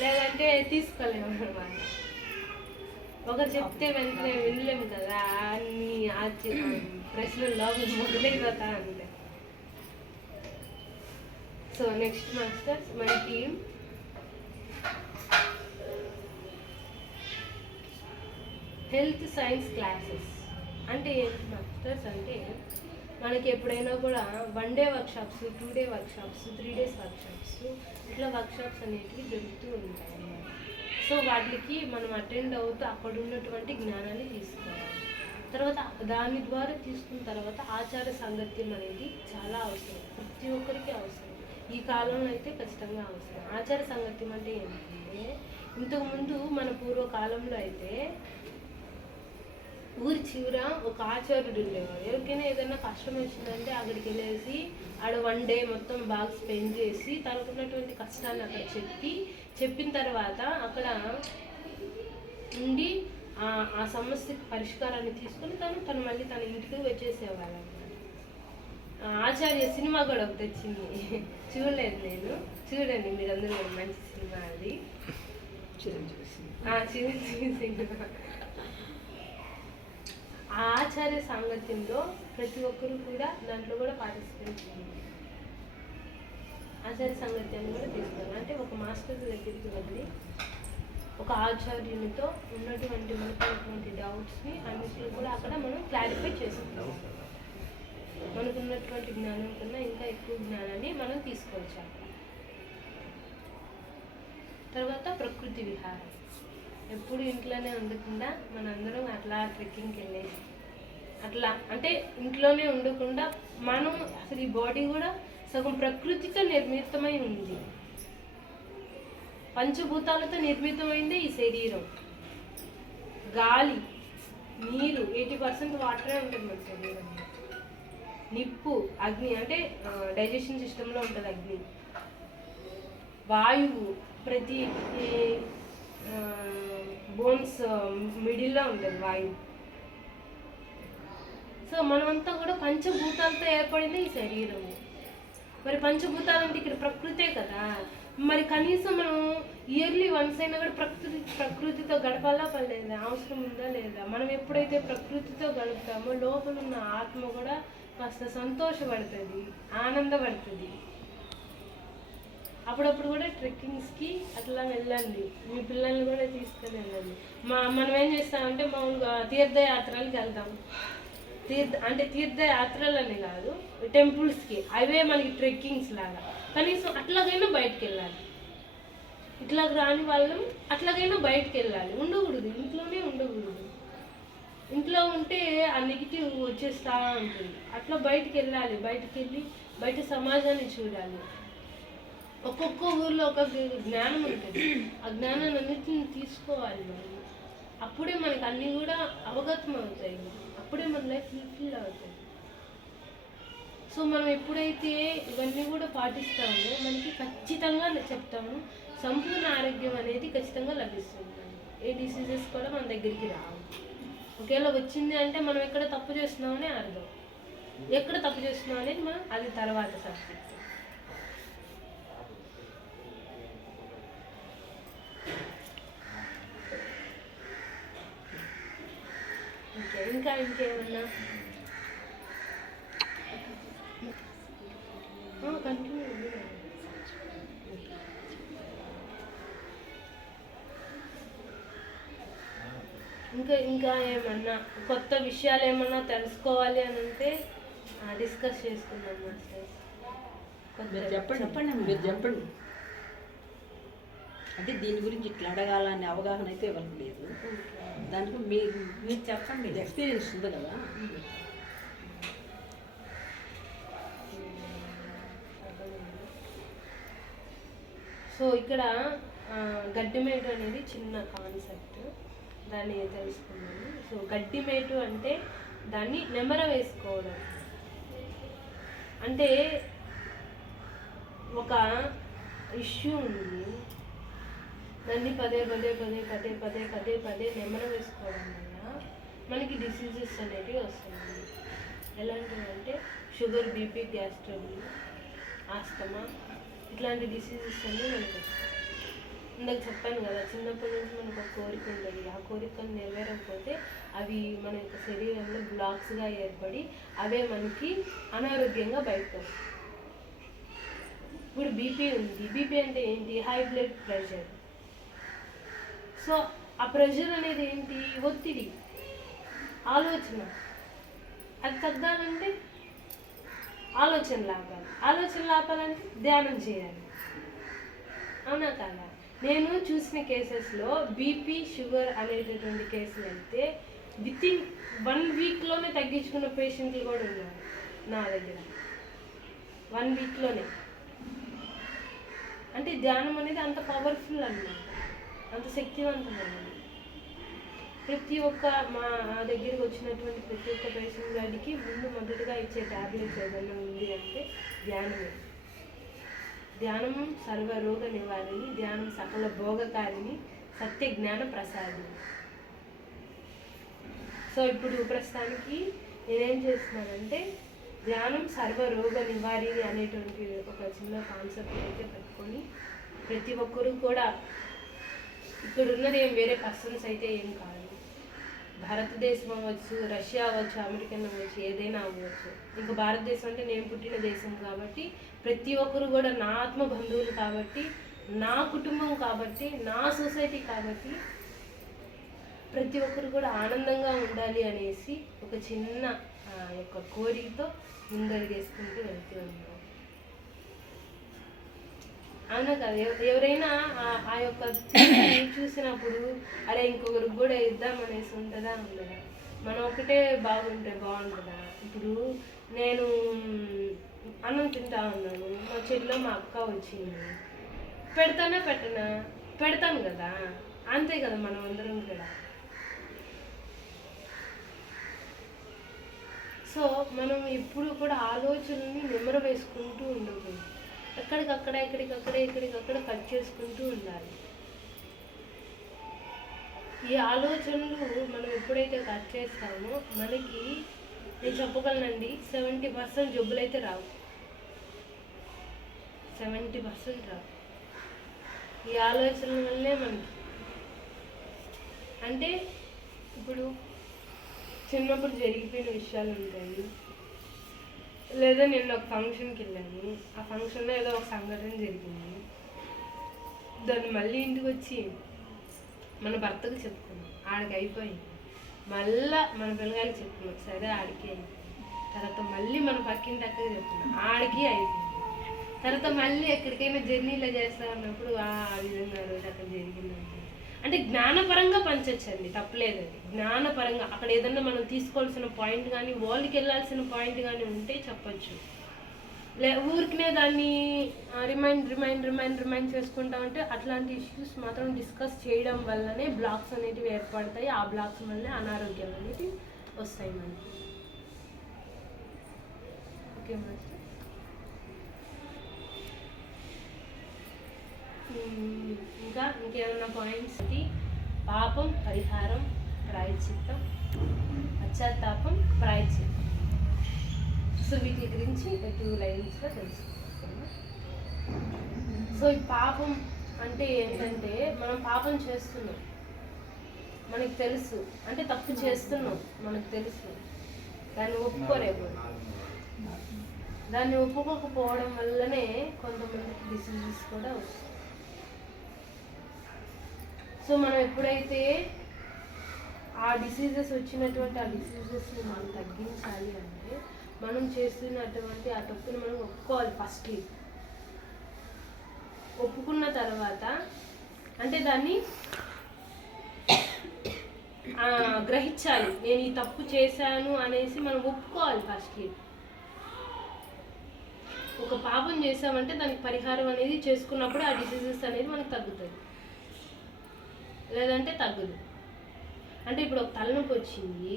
లేదంటే తీసుకోలేము అనమాట. ఒకరు చెప్తే వెంటనే వినలేము కదా, అన్ని ప్రశ్నల్లో మొదలైపోతా అంటే. సో నెక్స్ట్ మాస్టర్స్ మనకి హెల్త్ సైన్స్ క్లాసెస్ అంటే ఏంటి మాస్టర్స్? అంటే మనకి ఎప్పుడైనా కూడా 1 day workshops, 2 day workshops, 3 days workshops, ఇట్లా వర్క్షాప్స్ అనేటివి జరుగుతూ ఉంటాయి అన్నమాట. సో వాటికి మనం అటెండ్ అవుతూ అక్కడ ఉన్నటువంటి జ్ఞానాన్ని తీసుకోవాలి. తర్వాత దాని ద్వారా తీసుకున్న తర్వాత ఆచార సాంగత్యం అనేది చాలా అవసరం, ప్రతి ఒక్కరికి అవసరం. ఈ కాలంలో అయితే ఖచ్చితంగా అవసరం. ఆచార సాంగత్యం అంటే ఏంటంటే, ఇంతకుముందు మన పూర్వకాలంలో అయితే ఊరి చివర ఒక ఆచార్యుడు ఉండేవాడు. ఎవరికైనా ఏదైనా కష్టం వచ్చిందంటే అక్కడికి వెళ్ళేసి ఆడ 1 డే మొత్తం బాగా స్పెండ్ చేసి తనకున్నటువంటి కష్టాన్ని అక్కడ చెప్పిన తర్వాత అక్కడ ఉండి ఆ సమస్యకి పరిష్కారాన్ని తీసుకొని తను మళ్ళీ తన ఇంటికి వచ్చేసేవాళ్ళు అన్నమాట. ఆచార్య సినిమా కూడా ఒకటి వచ్చింది, చూడలేదు నేను, చూడండి మీరందరూ, మంచి సినిమా అది, చిరంజీవి సినిమా. ఆ ఆచార్య సాంగత్యంలో ప్రతి ఒక్కరు కూడా దాంట్లో కూడా పార్టిసిపేట్ చేయాలి, ఆచార్య సాంగత్యాన్ని కూడా తీసుకోవాలి. అంటే ఒక మాస్టర్ దగ్గరికి వెళ్ళి ఒక ఆచార్యునితో ఉన్నటువంటి మనకున్నటువంటి డౌట్స్ని అన్నింటినీ కూడా అక్కడ మనం క్లారిఫై చేసుకుంటాం. మనకున్నటువంటి జ్ఞానం కన్నా ఇంకా ఎక్కువ జ్ఞానాన్ని మనం తీసుకోవచ్చు అక్కడ. తర్వాత ప్రకృతి విహారం, ఎప్పుడు ఇంట్లోనే ఉండకుండా మనందరం అట్లా ట్రెక్కింగ్కి వెళ్ళేసి అట్లా, అంటే ఇంట్లోనే ఉండకుండా మనం అసలు ఈ బాడీ కూడా సగం ప్రకృతితో నిర్మితమై ఉంది, పంచభూతాలతో నిర్మితమైందే ఈ శరీరం. గాలి, నీరు, 80% వాటరే ఉంటుంది మన శరీరం. నిప్పు, అగ్ని అంటే డైజెషన్ సిస్టంలో ఉంటుంది అగ్ని. వాయువు ప్రతి బోన్స్ మిడిల్లో ఉంటుంది వాయువు. సో మనమంతా కూడా పంచభూతాలతో ఏర్పడింది ఈ శరీరము. మరి పంచభూతాలంటే ఇక్కడ ప్రకృతే కదా, మరి కనీసం మనం ఇయర్లీ వన్స్ అయినా కూడా ప్రకృతితో గడపాలా పర్లేదా, అవసరం ఉందా లేదా? మనం ఎప్పుడైతే ప్రకృతితో గడుపుతామో లోపల ఉన్న ఆత్మ కూడా కాస్త సంతోషపడుతుంది, ఆనందపడుతుంది. అప్పుడప్పుడు కూడా ట్రెక్కింగ్స్కి అట్లా వెళ్ళండి, మీ పిల్లల్ని కూడా తీసుకొని వెళ్ళండి. మనం ఏం చేస్తామంటే మామూలుగా తీర్థయాత్రలకు వెళ్తాం. తీర్థయాత్రలని కాదు, టెంపుల్స్కి, అవే మనకి ట్రెక్కింగ్స్ లాగా. కనీసం అట్లాగైనా బయటకు వెళ్ళాలి. ఇట్లా రాని వాళ్ళం అట్లాగైనా బయటకు వెళ్ళాలి. ఉండకూడదు, ఇంట్లోనే ఉండకూడదు. ఇంట్లో ఉంటే ఆ నెగిటివ్ వచ్చేస్తూ ఉంటుంది. అట్లా బయటకు వెళ్ళాలి. బయటకు వెళ్ళి బయట సమాజాన్ని చూడాలి. ఒక్కొక్క ఊర్లో ఒక్కొక్క జ్ఞానం ఉంటుంది. ఆ జ్ఞానాన్ని అన్నింటిని తీసుకోవాలి మనం. అప్పుడే మనకి అన్నీ కూడా అవగతం అవుతాయి. అప్పుడే మన లైఫ్ ఫుల్ఫిల్ అవుతుంది. సో మనం ఎప్పుడైతే ఇవన్నీ కూడా పాటిస్తామో మనకి ఖచ్చితంగా చెప్తాము, సంపూర్ణ ఆరోగ్యం అనేది ఖచ్చితంగా లభిస్తుంది. ఏ డిసీజెస్ కూడా మన దగ్గరికి రావు. ఒకవేళ వచ్చింది అంటే మనం ఎక్కడ తప్పు చేస్తున్నామని అర్థం. ఎక్కడ తప్పు చేస్తున్నాం అనేది మనం అది తర్వాత సబ్జెక్ట్. ఇంకేమన్నా కంటిన్యూ. ఇంకా ఏమన్నా కొత్త విషయాలు ఏమన్నా తెలుసుకోవాలి అని అంటే డిస్కస్ చేసుకుందాం మాస్టర్. చెప్పండి మీరు చెప్పండి. అంటే దీని గురించి ఇట్లా అడగాలనే అవగాహన అయితే ఎవరికి లేదు. దానికి మీరు చెప్పండి, ఎక్స్పీరియన్స్ ఉంది కదా. సో ఇక్కడ గడ్డిమేటు అనేది చిన్న కాన్సెప్ట్, దాన్ని తెలుసుకున్నాను. సో గడ్డిమేటు అంటే దాన్ని నెమర వేసుకోవడం. అంటే ఒక ఇష్యూ ఉంది, దాన్ని పదే నెమర వేసుకోవడం వల్ల మనకి డిసీజెస్ అనేటివి వస్తున్నాయి. ఎలాంటివి అంటే sugar, BP, gas trouble, asthma, ఇట్లాంటి డిసీజెస్ అన్నీ మనకు వస్తాయి. ఇందాక చెప్పాను కదా, చిన్నప్పటి నుంచి మనకు ఒక కోరిక ఉంటుంది. ఆ కోరికను నెరవేరకపోతే అవి మన యొక్క శరీరంలో బ్లాక్స్గా ఏర్పడి అవే మనకి అనారోగ్యంగా బయటకు వస్తాయి. ఇప్పుడు బీపీ ఉంది. బీపీ అంటే ఏంటి? High blood pressure. సో ఆ ప్రెషర్ అనేది ఏంటి? ఒత్తిడి, ఆలోచన. అది తగ్గాలంటే ఆలోచనలు ఆపాలంటే ధ్యానం చేయాలి. అవునా కాదా? నేను చూసిన కేసెస్లో బీపీ, షుగర్ అనేటటువంటి కేసులు అయితే వితిన్ 1 వీక్లోనే తగ్గించుకున్న పేషెంట్లు కూడా ఉన్నారు నా దగ్గర. 1 వీక్లోనే. అంటే ధ్యానం అనేది అంత పవర్ఫుల్ అన్నమాట, అంత శక్తివంతమైనది. ప్రతి ఒక్క మా దగ్గరికి వచ్చినటువంటి ప్రతి ఒక్క పేషెంట్ గారికి మొదటగా ఇచ్చే ట్యాబ్లెట్స్ ఏదైనా ఉంది అంటే ధ్యానమే. ధ్యానం సర్వరోగ నివారిణి, ధ్యానం సకల భోగకారిణి, సత్య జ్ఞాన ప్రసాది. సో ఇప్పుడు ప్రస్తుతానికి నేనేం చేస్తున్నానంటే ధ్యానం సర్వరోగ నివారిణి అనేటువంటి ఒక చిన్న కాన్సెప్ట్ అయితే పెట్టుకొని ప్రతి ఒక్కరూ కూడా, ఇక్కడ ఉన్నది ఏం వేరే పర్సన్స్ అయితే ఏం కాదు, భారతదేశం అవ్వచ్చు, రష్యా అవ్వచ్చు, అమెరికన్ అవ్వచ్చు, ఏదైనా అవ్వచ్చు. ఇంకా భారతదేశం అంటే నేను పుట్టిన దేశం కాబట్టి ప్రతి ఒక్కరు కూడా నా ఆత్మ బంధువులు కాబట్టి, నా కుటుంబం కాబట్టి, నా సొసైటీ కాబట్టి ప్రతి ఒక్కరు కూడా ఆనందంగా ఉండాలి అనేసి ఒక చిన్న యొక్క కోరికతో ముందడుగేసుకుంటూ వెళ్తూ ఉన్నాం. అవునా కదా? ఎవరైనా ఆ యొక్క చూసినప్పుడు అరే ఇంకొకరికి కూడా ఇద్దామనేసి ఉంటుందా ఉండదా? మనం ఒకటే బాగుంటే బాగుంటుందా? ఇప్పుడు నేను అన్నం తింటా ఉన్నాను, మా చెల్లిలో మా అక్క వచ్చింది, పెడతానా పెట్టనా? పెడతాను కదా. అంతే కదా మనం అందరం కూడా. సో మనం ఎప్పుడు కూడా ఆలోచనని నెమరు వేసుకుంటూ ఉండకూడదు. ఎక్కడికక్కడ కట్ చేసుకుంటూ ఉండాలి. ఈ ఆలోచనలు మనం ఎప్పుడైతే కట్ చేస్తామో మనకి, నేను చెప్పగలనండి, 70% జబ్బులు అయితే రావు. 70% రావు. ఈ ఆలోచనల వల్లే మనకి అంటే ఇప్పుడు చిన్నప్పుడు జరిగిపోయిన విషయాలు ఉంటాయి, లేదా నేను ఒక ఫంక్షన్కి వెళ్ళాను, ఆ ఫంక్షన్లో ఏదో ఒక సంఘటన జరిగింది, దాన్ని మళ్ళీ ఇంటికి వచ్చి మన భర్తకు చెప్పుకున్నాం, ఆడికి అయిపోయింది, మళ్ళా మన పిల్లగారికి చెప్పుకున్నాం, సరే ఆడికి అయిపోయింది, తర్వాత మళ్ళీ మన పక్కింటి అక్కకి చెప్పుకున్నాం, ఆడికి అయిపోయింది, తర్వాత మళ్ళీ ఎక్కడికైనా జర్నీలో చేస్తా ఉన్నప్పుడు ఆ విధంగా రోజు అక్కడ జరిగిందండి. అంటే జ్ఞానపరంగా పంచొచ్చండి, తప్పలేదు. అది జ్ఞానపరంగా అక్కడ ఏదన్నా మనం తీసుకోవాల్సిన పాయింట్ కానీ వాళ్ళకి వెళ్ళాల్సిన పాయింట్ కానీ ఉంటే చెప్పచ్చు. ఊరికనే దాన్ని రిమైండ్ చేసుకుంటా ఉంటే అట్లాంటి ఇష్యూస్ మాత్రం డిస్కస్ చేయడం వల్లనే బ్లాక్స్ అనేటివి ఏర్పడతాయి. ఆ బ్లాక్స్ వల్లనే అనారోగ్యాలు అనేవి వస్తాయి మనకి. Okay master. ఇంకా ఇంకేమన్నా పాయింట్స్? పాపం, పరిహారం, ప్రాయశ్చిత్తం, పశ్చాత్తాపం, ప్రాయశ్చిత్తం. సో వీటి గురించి 2 లైన్స్లో తెలుసుకుంటున్నాం. సో ఈ పాపం అంటే ఏంటంటే మనం పాపం చేస్తున్నాం, మనకు తెలుసు, అంటే తప్పు చేస్తున్నాం మనకు తెలుసు, దాన్ని ఒప్పుకోలేము. దాన్ని ఒప్పుకోకపోవడం వల్లనే కొంతమందికి డిసీజెస్ కూడా వస్తాయి. సో మనం ఎప్పుడైతే ఆ డిసీజెస్ వచ్చినటువంటి ఆ డిసీజెస్ని మనం తగ్గించాలి అంటే మనం చేస్తున్నటువంటి ఆ తప్పుని మనం ఒప్పుకోవాలి. ఫస్ట్ ఒప్పుకున్న తర్వాత అంటే దాన్ని గ్రహించాలి, నేను ఈ తప్పు చేశాను అనేసి మనం ఒప్పుకోవాలి. ఫస్ట్ ఒక పాపం చేసామంటే దానికి పరిహారం అనేది చేసుకున్నప్పుడు ఆ డిసీజెస్ అనేది మనకు తగ్గుతుంది, లేదంటే తగ్గదు. అంటే ఇప్పుడు ఒక తలనొప్పి వచ్చింది,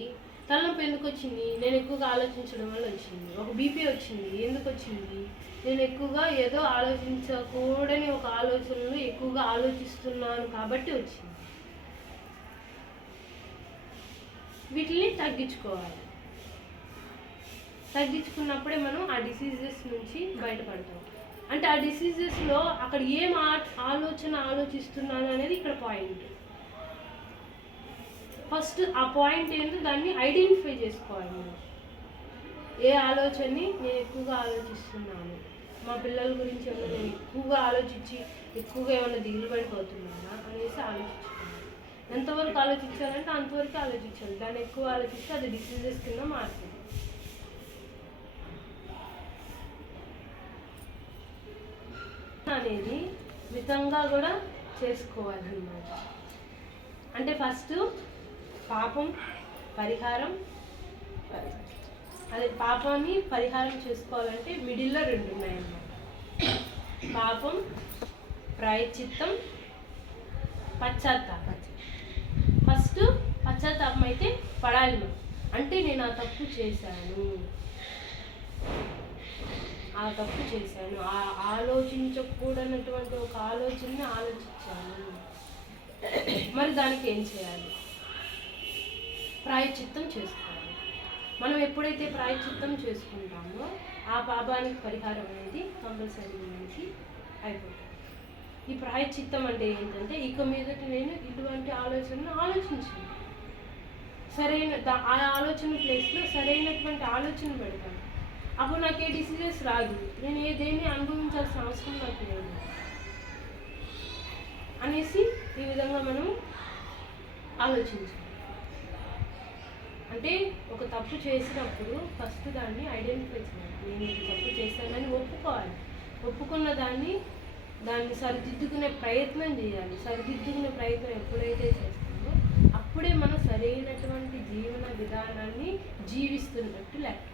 తలనొప్పి ఎందుకు వచ్చింది? నేను ఎక్కువగా ఆలోచించడం వల్ల వచ్చింది. ఒక బీపీ వచ్చింది, ఎందుకు వచ్చింది? నేను ఎక్కువగా ఏదో ఆలోచించకూడని ఒక ఆలోచనలు ఎక్కువగా ఆలోచిస్తున్నాను కాబట్టి వచ్చింది. వీటిని తగ్గించుకోవాలి. తగ్గించుకున్నప్పుడే మనం ఆ డిసీజెస్ నుంచి బయటపడతాం. అంటే ఆ డిసీజెస్లో అక్కడ ఏం ఆలోచన ఆలోచిస్తున్నాను అనేది ఇక్కడ పాయింట్. ఫస్ట్ ఆ పాయింట్ ఏంటో దాన్ని ఐడెంటిఫై చేసుకోవాలి. మనం ఏ ఆలోచనని నేను ఎక్కువగా ఆలోచిస్తున్నాను, మా పిల్లల గురించి ఏమన్నా నేను ఎక్కువగా ఆలోచించి ఎక్కువగా ఏమైనా దిగులు పడిపోతున్నానా అనేసి ఆలోచించుకోవాలి. ఎంతవరకు ఆలోచించాలంటే అంతవరకు ఆలోచించాలి. దాన్ని ఎక్కువ ఆలోచిస్తే అది డిసీజెస్ కింద మారుతుంది. అనేది మితంగా కూడా చేసుకోవాలన్నమాట. అంటే ఫస్ట్ పాపం, పరిహారం, అదే పాపాన్ని పరిహారం చేసుకోవాలంటే మిడిల్లో 2 ఉన్నాయన్నమాట. పాపం, ప్రాయశ్చిత్తం, పశ్చాత్తాపం. ఫస్ట్ పశ్చాత్తాపం అయితే పడాలి మనం. అంటే నేను ఆ తప్పు చేశాను, ఆలోచించకూడనటువంటి ఒక ఆలోచనని ఆలోచించాను, మరి దానికి ఏం చేయాలి? ప్రాయశ్చిత్తం చేసుకోవాలి. మనం ఎప్పుడైతే ప్రాయశ్చిత్తం చేసుకుంటామో ఆ పాపానికి పరిహారం అనేది కంపల్సరీ మనకి అయిపోతుంది. ఈ ప్రాయశ్చిత్తం అంటే ఏంటంటే ఇక మీదట నేను ఇటువంటి ఆలోచనను ఆలోచించాను, సరైన ఆ ఆలోచన ప్లేస్లో సరైనటువంటి ఆలోచన పెడతాను. అప్పుడు నాకు ఏ డిసీజెస్ రాదు, నేను ఏదేని అనుభవించాల్సిన అవసరం నాకు లేదు అనేసి ఈ విధంగా మనం ఆలోచించాలి. అంటే ఒక తప్పు చేసినప్పుడు ఫస్ట్ దాన్ని ఐడెంటిఫై చేయాలి. నేను ఈ తప్పు చేశానని ఒప్పుకోవాలి. ఒప్పుకున్న దాన్ని సరిదిద్దుకునే ప్రయత్నం చేయాలి. సరిదిద్దుకునే ప్రయత్నం ఎప్పుడైతే చేస్తామో అప్పుడే మనం సరైనటువంటి జీవన విధానాన్ని జీవిస్తున్నట్టు లెక్క.